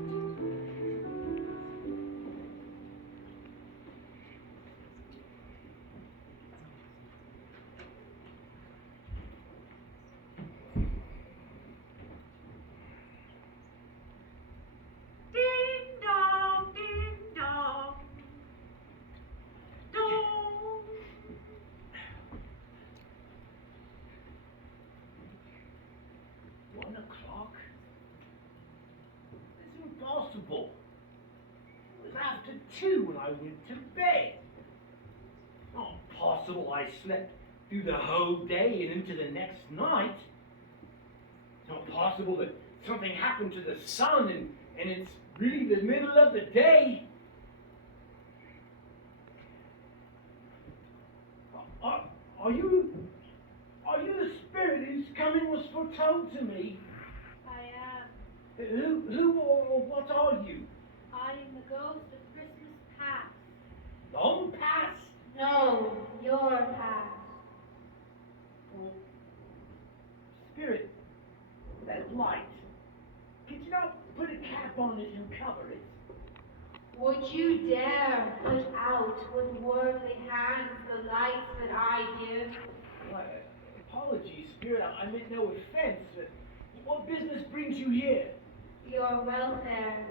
Ding dong, ding dong. Dong. 1 o'clock? It's impossible. It was after 2 when I went to bed. Not possible I slept through the whole day and into the next night. It's not possible that something happened to the sun and it's really the middle of the day. Are you the spirit whose coming was foretold to me? I am. Who or what are you? I am the ghost of Christmas past. Long past? No, your past. Spirit, that light. Could you not put a cap on it and cover it? Would you dare put out with worldly hands the light that I give? Why, apologies, Spirit. I meant no offense. What business brings you here? Your welfare.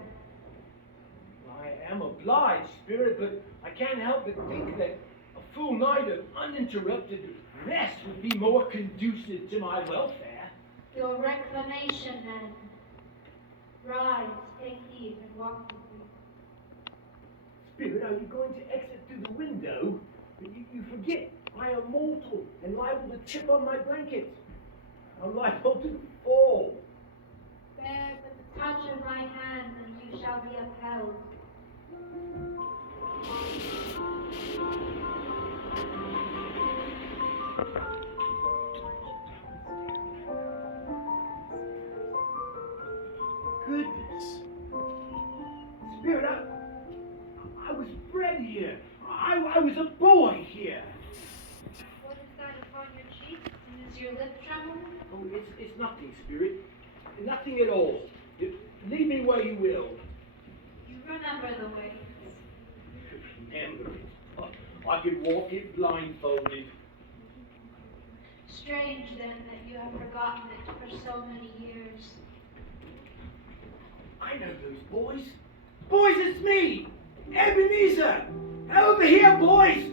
I am obliged, Spirit, but I can't help but think that a full night of uninterrupted rest would be more conducive to my welfare. Your reclamation, then. Rise, take heed, and walk with me. Spirit, are you going to exit through the window? You forget, I am mortal and liable to chip on my blanket. I'm liable to fall. Bear but the touch of my hand, and you shall be upheld. Goodness. Spirit, I was bred here. I was a boy here. What is that upon your cheek? And is your lip trembling? Oh, it's nothing, Spirit. Nothing at all. Lead me where you will. You remember the way. Remember it. I could walk it blindfolded. Strange, then, that you have forgotten it for so many years. I know those boys. Boys, it's me! Ebenezer! Over here, boys!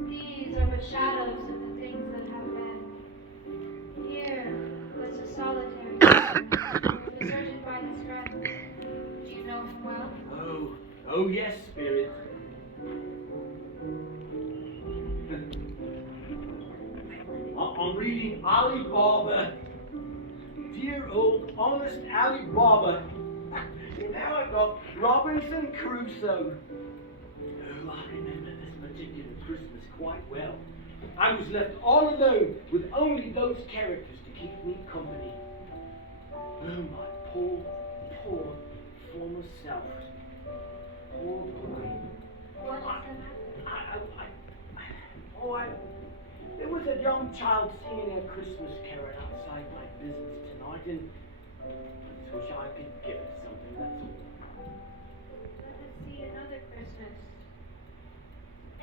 These are but shadows of the things that have been. Here was a solitary prisoner, deserted by his friends. Do you know him well? Oh yes, Spirit. I'm reading Ali Baba. Dear old honest Ali Baba. And now I've got Robinson Crusoe. Oh, I remember this particular Christmas quite well. I was left all alone with only those characters to keep me company. Oh, my poor former self. Poor boy. What is the matter? There was a young child singing a Christmas carol outside my business tonight, and I just wish I could give it something, that's all. Let us see another Christmas.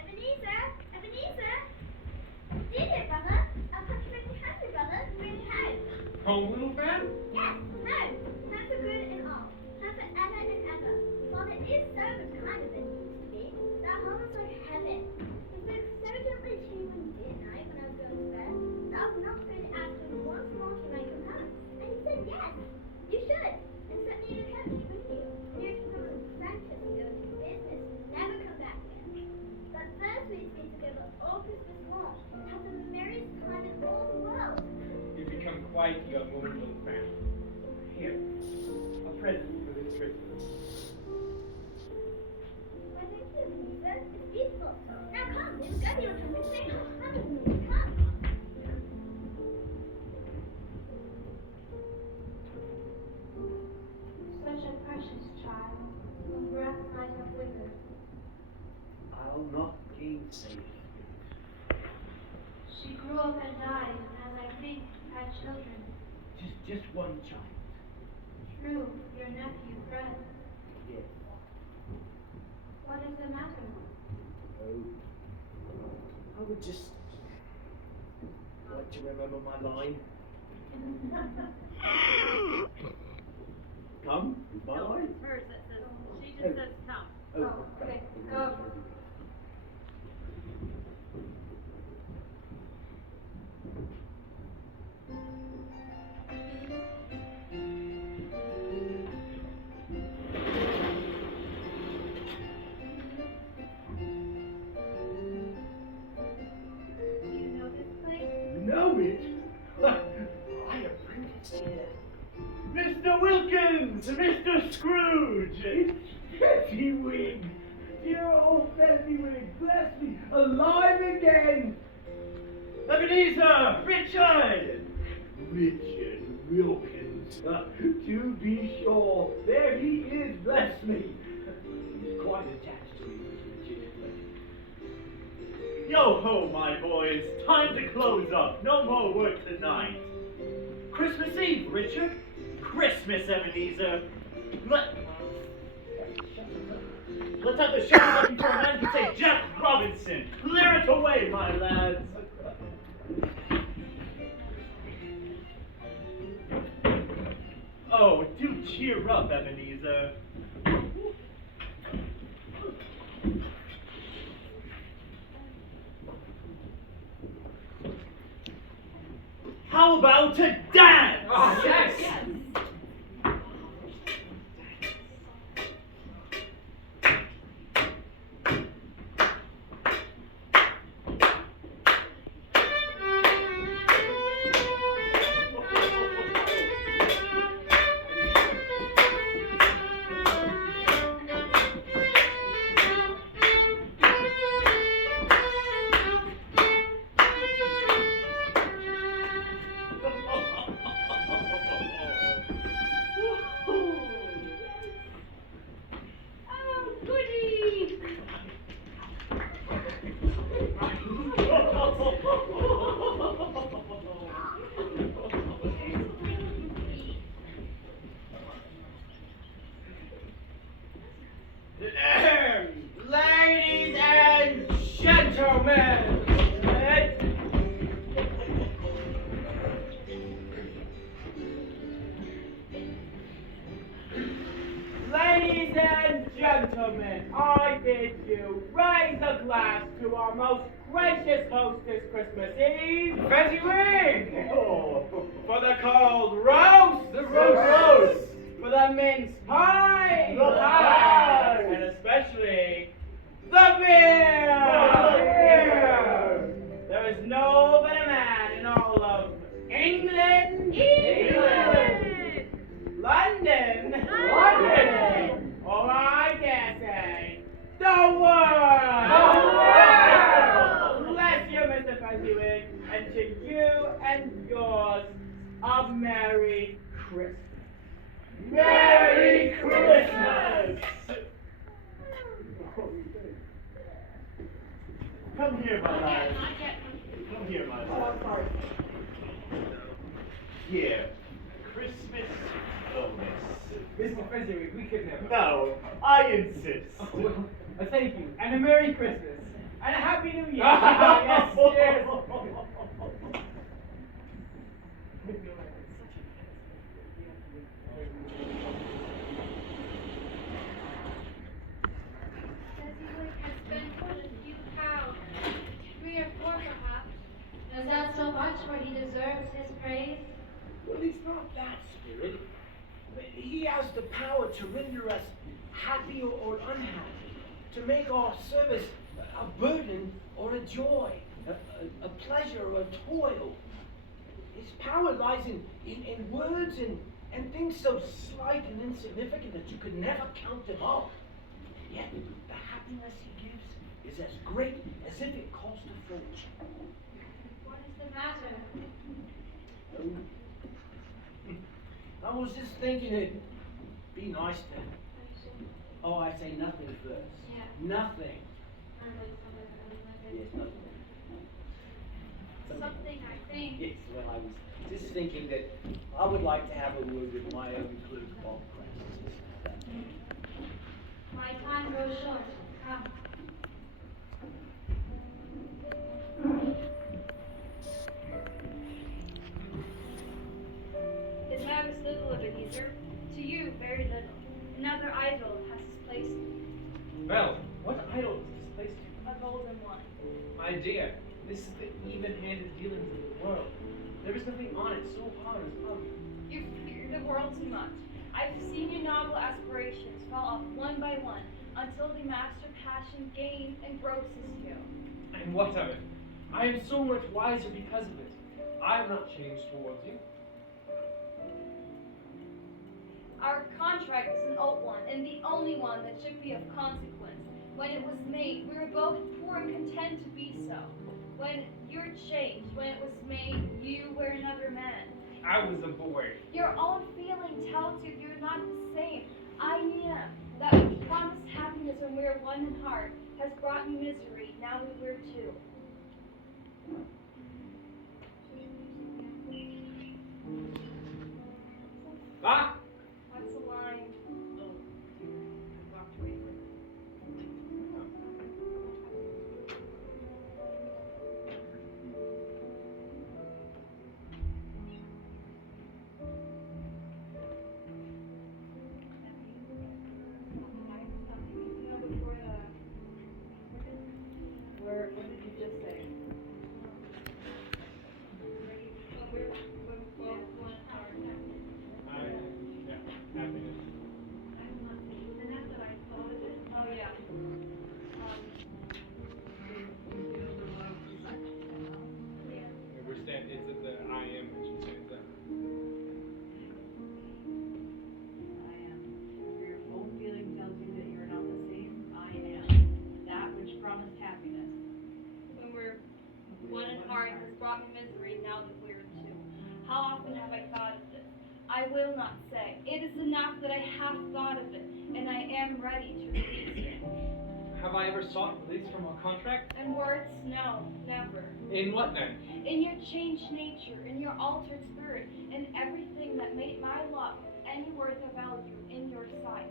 Ebenezer! Ebenezer! DJ, brother! I'll come to bring you home, brother. Bring you home. Home, little fan? Yes, home. Home for good and all. Home forever and ever. Father is so much kinder than he used to be. That home is like heaven. He spoke so gently to you one day at night when I was going to bed that I was not afraid to ask him once more if he might come home. And he said yes, you should. And sent me in a coach with you. And you're to become an apprentice and go into business and never come back again. But first we need to be together all Christmas long and have the merriest time in all the world. You've become quite a young woman, little fan. Here, a present for this Christmas. Why, thank you, Ebenezer. It's beautiful. Now come, we will go to your trumpet sing. Come. Such a precious child, whom breath might have withered. I'll not gainsay it. She grew up and died, and as I think, had children. Just one child. True, your nephew, Fred. Yes. What is the matter? Oh. I would just like to remember my line. Come, is my line? It's hers that says, she just says come. Oh, okay, go. Do you know this place? Know it? I apprenticed here. Mr. Wilkins! Mr. Scrooge! It's Fezziwig! Dear old Fezziwig, bless me, alive again! Ebenezer! Richard! Richard Wilkins, to be sure. There he is, bless me. He's quite attached to me, this Richard. Yo ho, my boys. Time to close up. No more work tonight. Christmas Eve, Richard. Christmas, Ebenezer. Let's have the show up before a man can say Jack Robinson. Clear it away, my lads. Oh, do cheer up, Ebenezer. How about a dance? Oh, yes! gentlemen, ladies and gentlemen, I bid you raise a glass to our most gracious host this Christmas Eve, Fezzy Wing! For the cold roast, the roast, for the mince pie, the pie, and especially the beer! There is no better man in all of England, London, or I dare say, the world! Bless you, Mr. Fezziwig, and to you and yours, a Merry Christmas. Merry Christmas! Come here, my lad. Come here, my lad. Oh, I'm sorry. Here. Christmas bonus. Mr. Fezziwig, we could never. No, I insist. Oh, well, thank you, and a Merry Christmas, and a Happy New Year. Yes, cheers. Fezziwig has spent quite a few pounds, 3 or 4 perhaps. Is that so much where he deserves his praise? Well, it's not that, Spirit. He has the power to render us happy or unhappy, to make our service a burden or a joy, a pleasure or a toil. His power lies in words and things so slight and insignificant that you could never count them up. Yet the happiness he gives is as great as if it cost a fortune. What is the matter? I was just thinking it'd be nice to. Oh, I say nothing first. Yeah. Nothing. Yes, nothing. Something, I think. Yes, well, I was just thinking that I would like to have a word with my own clerk, Bob Crest. My time grows short. Come. It matters little, Ebenezer. To you, very little. Another idol has displaced you. Well, what idol is displaced you? A golden one. My dear, this is the even-handed dealings of the world. There is nothing on it so hard as love. You fear the world too much. I've seen your noble aspirations fall off one by one until the master passion gains and grosses you. And what of it? I am so much wiser because of it. I have not changed towards you. Our contract is an old one, and the only one that should be of consequence. When it was made, we were both poor and content to be so. When you're changed, when it was made, you were another man. I was a boy. Your own feeling tells you you're not the same. I am. That which promised happiness when we were one in heart has brought me misery. Now we were two. Ah! What's the line? Oh, I walked away from it. What did you just say? We're both one heart. Happiness. And that's what I thought of it. Oh, yeah. Yeah. We're standing, it's at the I am that she says that. I am. Your own feeling tells you that you're not the same. I am. That which promised happiness. When we're one in heart has brought me misery, now that we're two. How often have I thought of this? I will not say. It is enough that I have thought of it, and I am ready to release it. Have I ever sought release from a contract? And words, no, never. In what then? In your changed nature, in your altered spirit, in everything that made my love of any worth of value in your sight.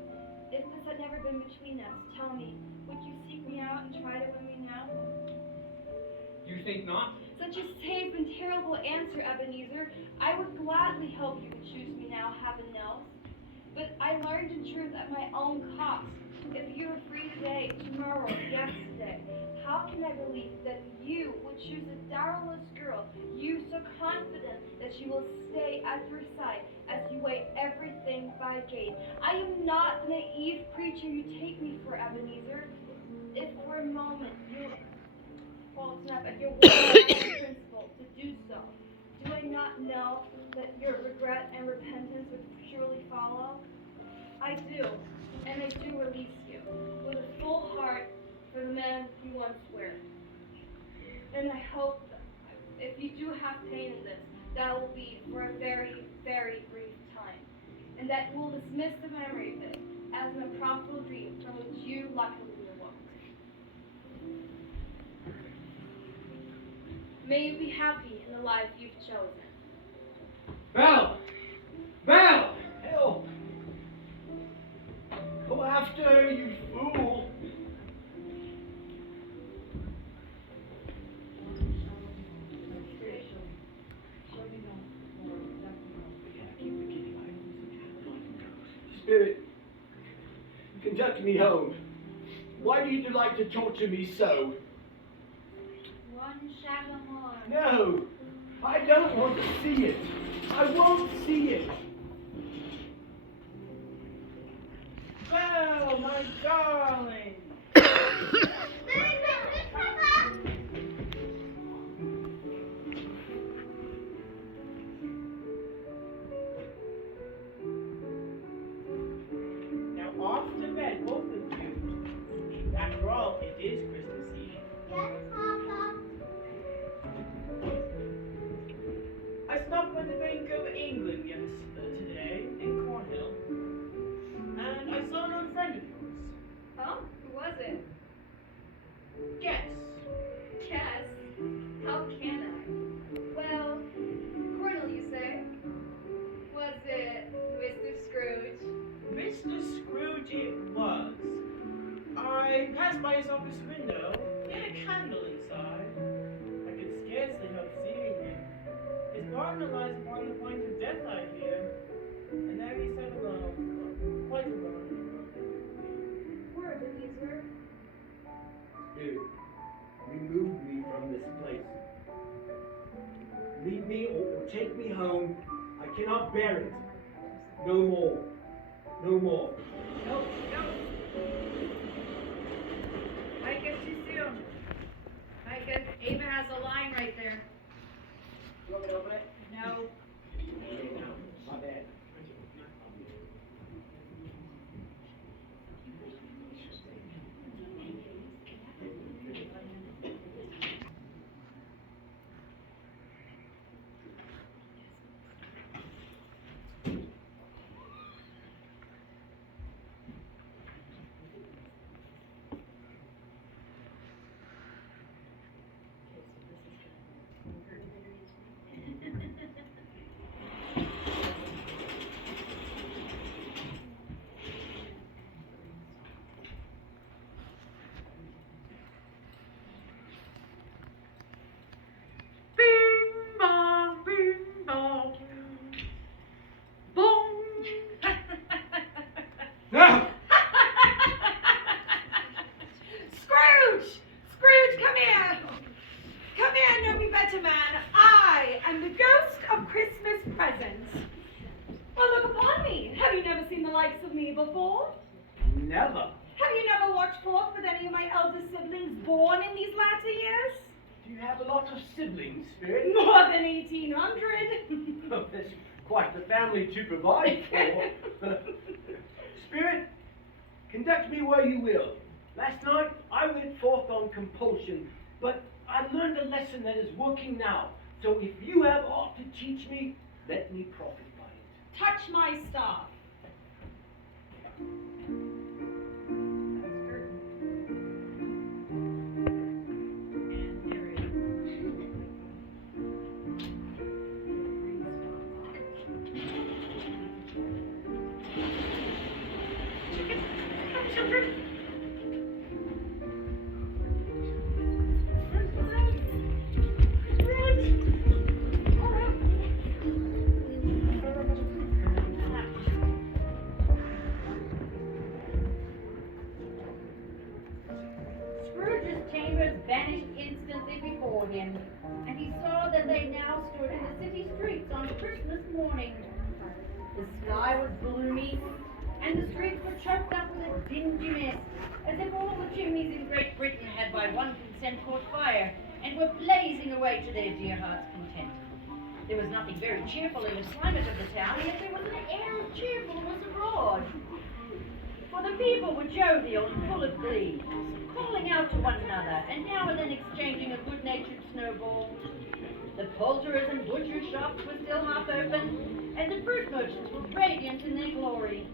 If this had never been between us, tell me, would you seek me out and try to win me now? think not. Such a safe and terrible answer, Ebenezer. I would gladly help you to choose me now, heaven knows. But I learned in truth at my own cost. If you were free today, tomorrow, or yesterday, how can I believe that you would choose a dowerless girl, you so confident that she will stay at your side as you weigh everything by gate? I am not the naive creature you take me for, Ebenezer. If for a moment you false enough at your word principle to do so, do I not know that your regret and repentance would surely follow? I do, and I do release you with a full heart for the man you once were. And I hope that if you do have pain in this, that will be for a very, very brief time, and that you will dismiss the memory of it as an unprofitable dream from which you luckily awoke. May you be happy in the life you've chosen. Belle! Belle! Help! Go after her, you fool! Spirit, conduct me home. Why do you delight to torture me so? One shadow more. No! I don't want to see it! I won't see it! Well, my darling. Now off to bed, both of you. After all, it is Christmas Eve. Yes, Papa. I stopped by the Bank of England today in Cornhill, and I saw an old friend of yours. Oh, who was it? Guess. Guess? How can I? Well, Cornel, you say? Was it Mr. Scrooge? Mr. Scrooge it was. I passed by his office window. He had a candle inside. I could scarcely help seeing him. His partner lies upon the point of death, I hear. And there he sat alone, quite alone. Poor Ebenezer. Spirit, remove me from this place. Leave me or take me home. I cannot bear it. No more. No more. No. Might get too soon. Ava has a line right there. You want me to open it? No. My bad. No! Scrooge, come here! Come here, know me better, man. I am the ghost of Christmas presents. Well, look upon me. Have you never seen the likes of me before? Never. Have you never watched forth with any of my elder siblings born in these latter years? Do you have a lot of siblings, Spirit? More than 1,800. Oh, that's quite the family to provide for. Spirit, conduct me where you will. Last night I went forth on compulsion, but I learned a lesson that is working now. So if you have aught to teach me, let me profit by it. Touch my staff. chambers vanished instantly before him, and he saw that they now stood in the city streets on Christmas morning. The sky was gloomy, and the streets were choked up with a dingy mess, as if all the chimneys in Great Britain had by one consent caught fire, and were blazing away to their dear hearts' content. There was nothing very cheerful in the climate of the town, yet there was an air of cheerfulness abroad. For the people were jovial and full of glee, calling out to one another, and now and then exchanging a good-natured snowball. The poulterers' and butchers' shops were still half open, and the fruit merchants were radiant in their glory.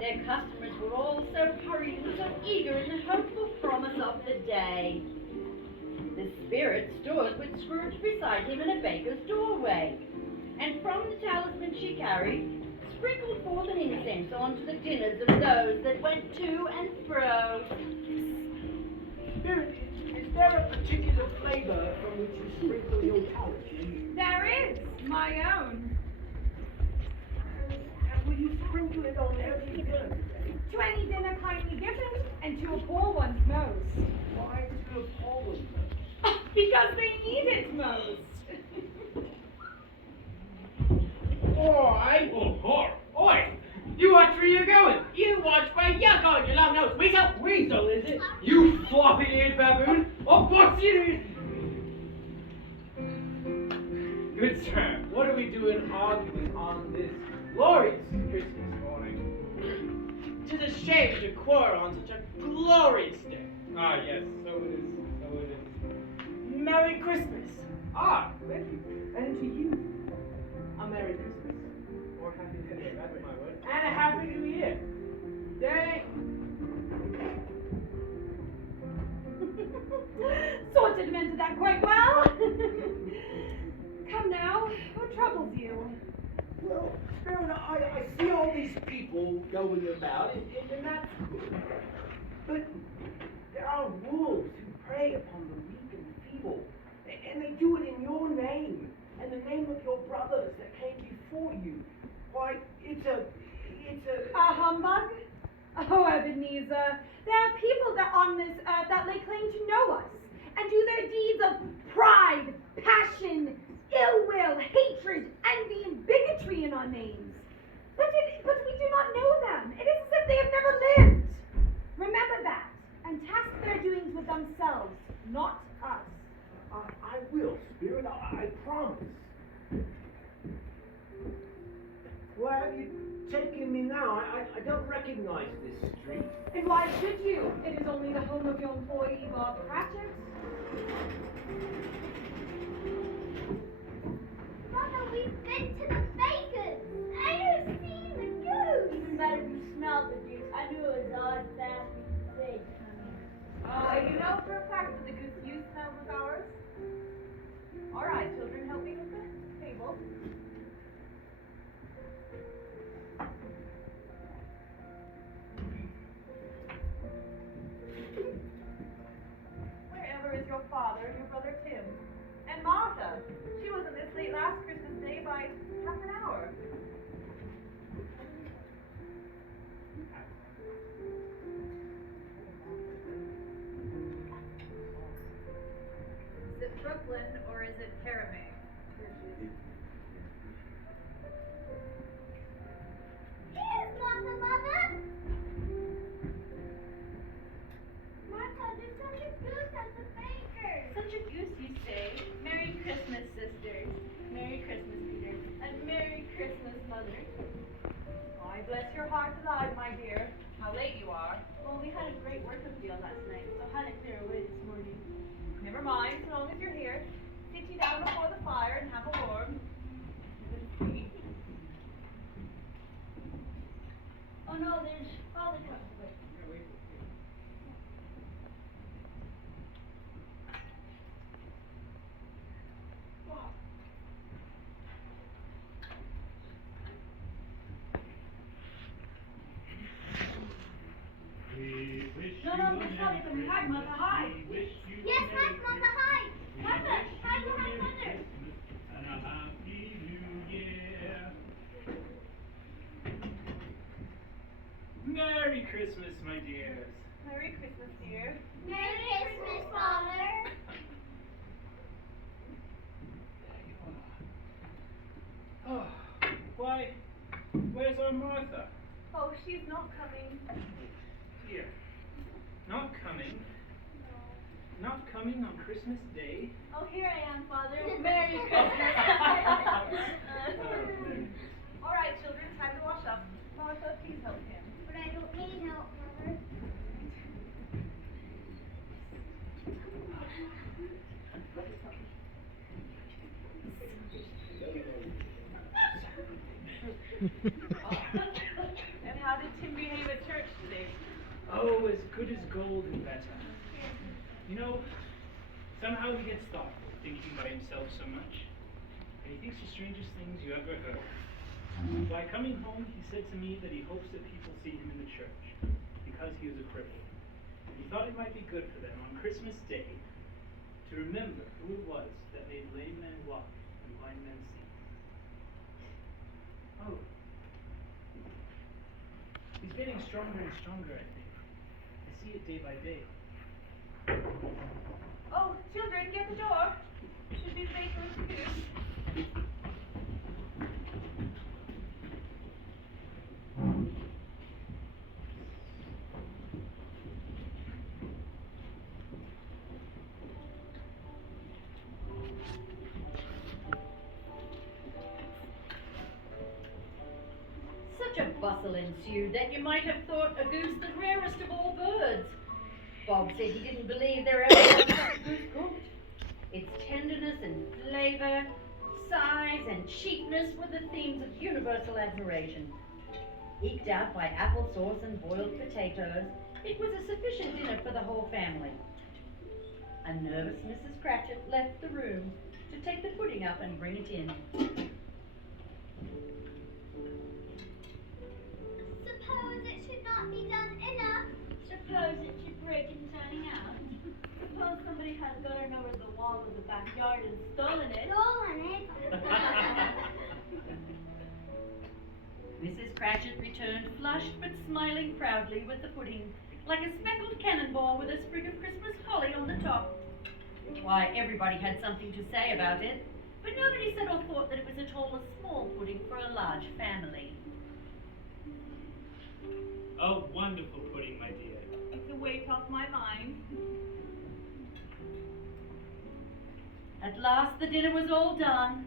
Their customers were all so hurried and so eager in the hopeful promise of the day. The spirit stood with Scrooge beside him in a baker's doorway, and from the talisman she carried, sprinkled forth an incense onto the dinners of those that went to and fro. Spirit, is there a particular flavor from which you sprinkle your talisman? There is, my own. And will you sprinkle it on every birthday? To any dinner kindly given, and to a poor one's most. Why to a poor one's most? Because they need it most. Oi! Oi! You watch where you're going! You watch where you're going, you long-nosed weasel! Weasel, is it? You floppy-eared baboon! Of course you is! Good sir, what are we doing arguing on this glorious Christmas morning? 'Tis a shame to quarrel on such a glorious day. Ah, yes, so it is. So it is. Merry Christmas. Ah, thank you. And to you, a Merry Christmas. Or Happy New Year, that's my word. And a Happy New Year. Dang. Sorted him into that quite well. Come now, what troubles you? Well, Spirit, I see all these people going about, and that's good. But there are wolves who prey upon the weak and feeble, and they do it in your name, and the name of your brothers that came before you. Why, it's a... A humbug? Oh, Ebenezer, there are people that on this earth that lay claim to know us, and do their deeds of pride, passion, ill will, hatred, envy, and bigotry in our names. But we do not know them. It is as if they have never lived. Remember that, and task their doings with themselves, not us. I will, Spirit, I promise. Where have you taken me now? I don't recognize this street. And why should you? It is only the home of your employee, Bob Cratchit. Mother, we've been to the baker's. I have seen the goose. Even better if you smelled the juice. I knew it was odd, fast, and big. You know for a fact that the goose you smelled was ours? All right, children, help me with the table. Wherever is your father and your brother Tim? And Martha? She wasn't this late last Christmas Day by half an hour. Is it Brooklyn or is it Karamay? Here's Mother, Mother. Martha, there's such a goose at the baker's. Such a goose, you say? Merry Christmas, sisters. Merry Christmas, Peter. And Merry Christmas, Mother. Why, bless your heart alive, my dear. How late you are. Well, we had a great work of deal last night, so had to clear away this morning. Never mind, so long as you're here. Sit you down before the fire and have a warm. Oh no, there's Father coming. No, it's not even hide, Mother, hide. Yes, hide, Mother, hide. Mother, hide behind Mother. And a happy new year. Merry Christmas, my dears. Merry Christmas, dear. Merry Christmas, Father. she's not coming. Here. Not coming. Not coming on Christmas Day. Oh, here I am, Father. Merry Christmas. All right, children, time to wash up. Martha, please help him. But I don't need help, Mother. And how did Tim behave at church today? Oh, as good as gold and better. You know, somehow he gets thoughtful, thinking by himself so much. And he thinks the strangest things you ever heard. By coming home, he said to me that he hopes that people see him in the church, because he was a cripple. He thought it might be good for them on Christmas Day to remember who it was that made lame men walk and blind men see. Oh. He's getting stronger and stronger, I think. I see it day by day. Oh, children, get the door. Should be late for school. Such a bustle ensued that you might have thought a goose the rarest of all birds. Bob said he didn't believe there ever was such a goose cooked. Its tenderness and flavour, size and cheapness were the themes of universal admiration. Eked out by applesauce and boiled potatoes, it was a sufficient dinner for the whole family. A nervous Mrs. Cratchit left the room to take the pudding up and bring it in. Suppose it should not be done enough. Suppose it should break in turning out. Suppose somebody has gotten over the wall of the backyard and stolen it. Mrs. Cratchit returned flushed but smiling proudly with the pudding, like a speckled cannonball with a sprig of Christmas holly on the top. Why, everybody had something to say about it, but nobody said or thought that it was at all a small pudding for a large family. A wonderful pudding, my dear. It's a weight off my mind. At last the dinner was all done.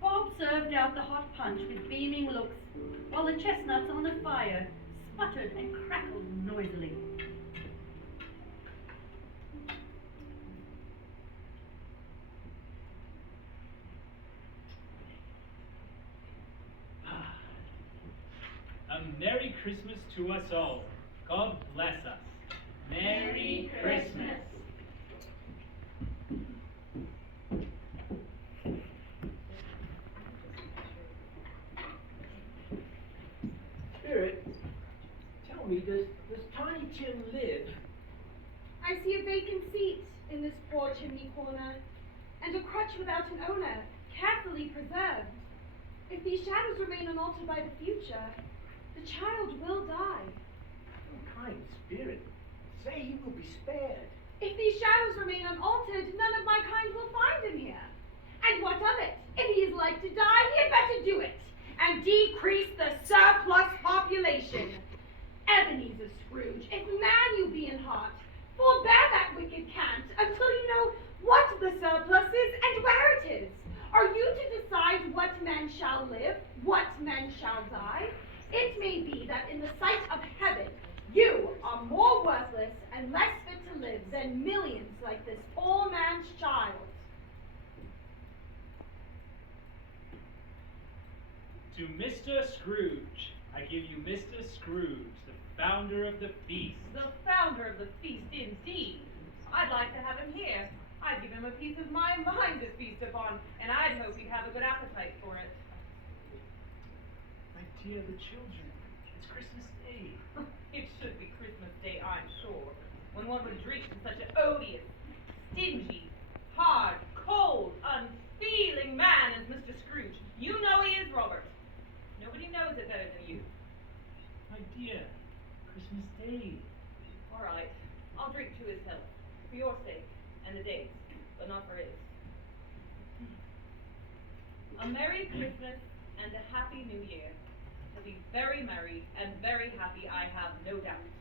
Bob served out the hot punch with beaming looks, while the chestnuts on the fire sputtered and crackled noisily. A Merry Christmas to us all. God bless us. Merry Christmas. Spirit, tell me, does Tiny Tim live? I see a vacant seat in this poor chimney corner, and a crutch without an owner, carefully preserved. If these shadows remain unaltered by the future, the child will die. Oh, kind spirit, say he will be spared. If these shadows remain unaltered, none of my kind will find him here. And what of it? If he is like to die, he had better do it, and decrease the surplus population. Ebenezer Scrooge, if man you be in heart, forbear that wicked cant until you know what the surplus is and where it is. Are you to decide what men shall live, what men shall die? It may be that in the sight of heaven, you are more worthless and less fit to live than millions like this poor man's child. To Mr. Scrooge, I give you Mr. Scrooge, the founder of the feast. The founder of the feast, indeed. I'd like to have him here. I'd give him a piece of my mind to feast upon, and I'd hope he'd have a good appetite for it. My dear, the children, it's Christmas Day. It should be Christmas Day, I'm sure, when one would drink to such an odious, stingy, hard, cold, unfeeling man as Mr. Scrooge. You know he is, Robert. Nobody knows it better than you. My dear, Christmas Day. All right, I'll drink to his health, for your sake, and the day's, but not for his. A Merry Christmas and a Happy New Year. to be very merry and very happy, I have no doubt.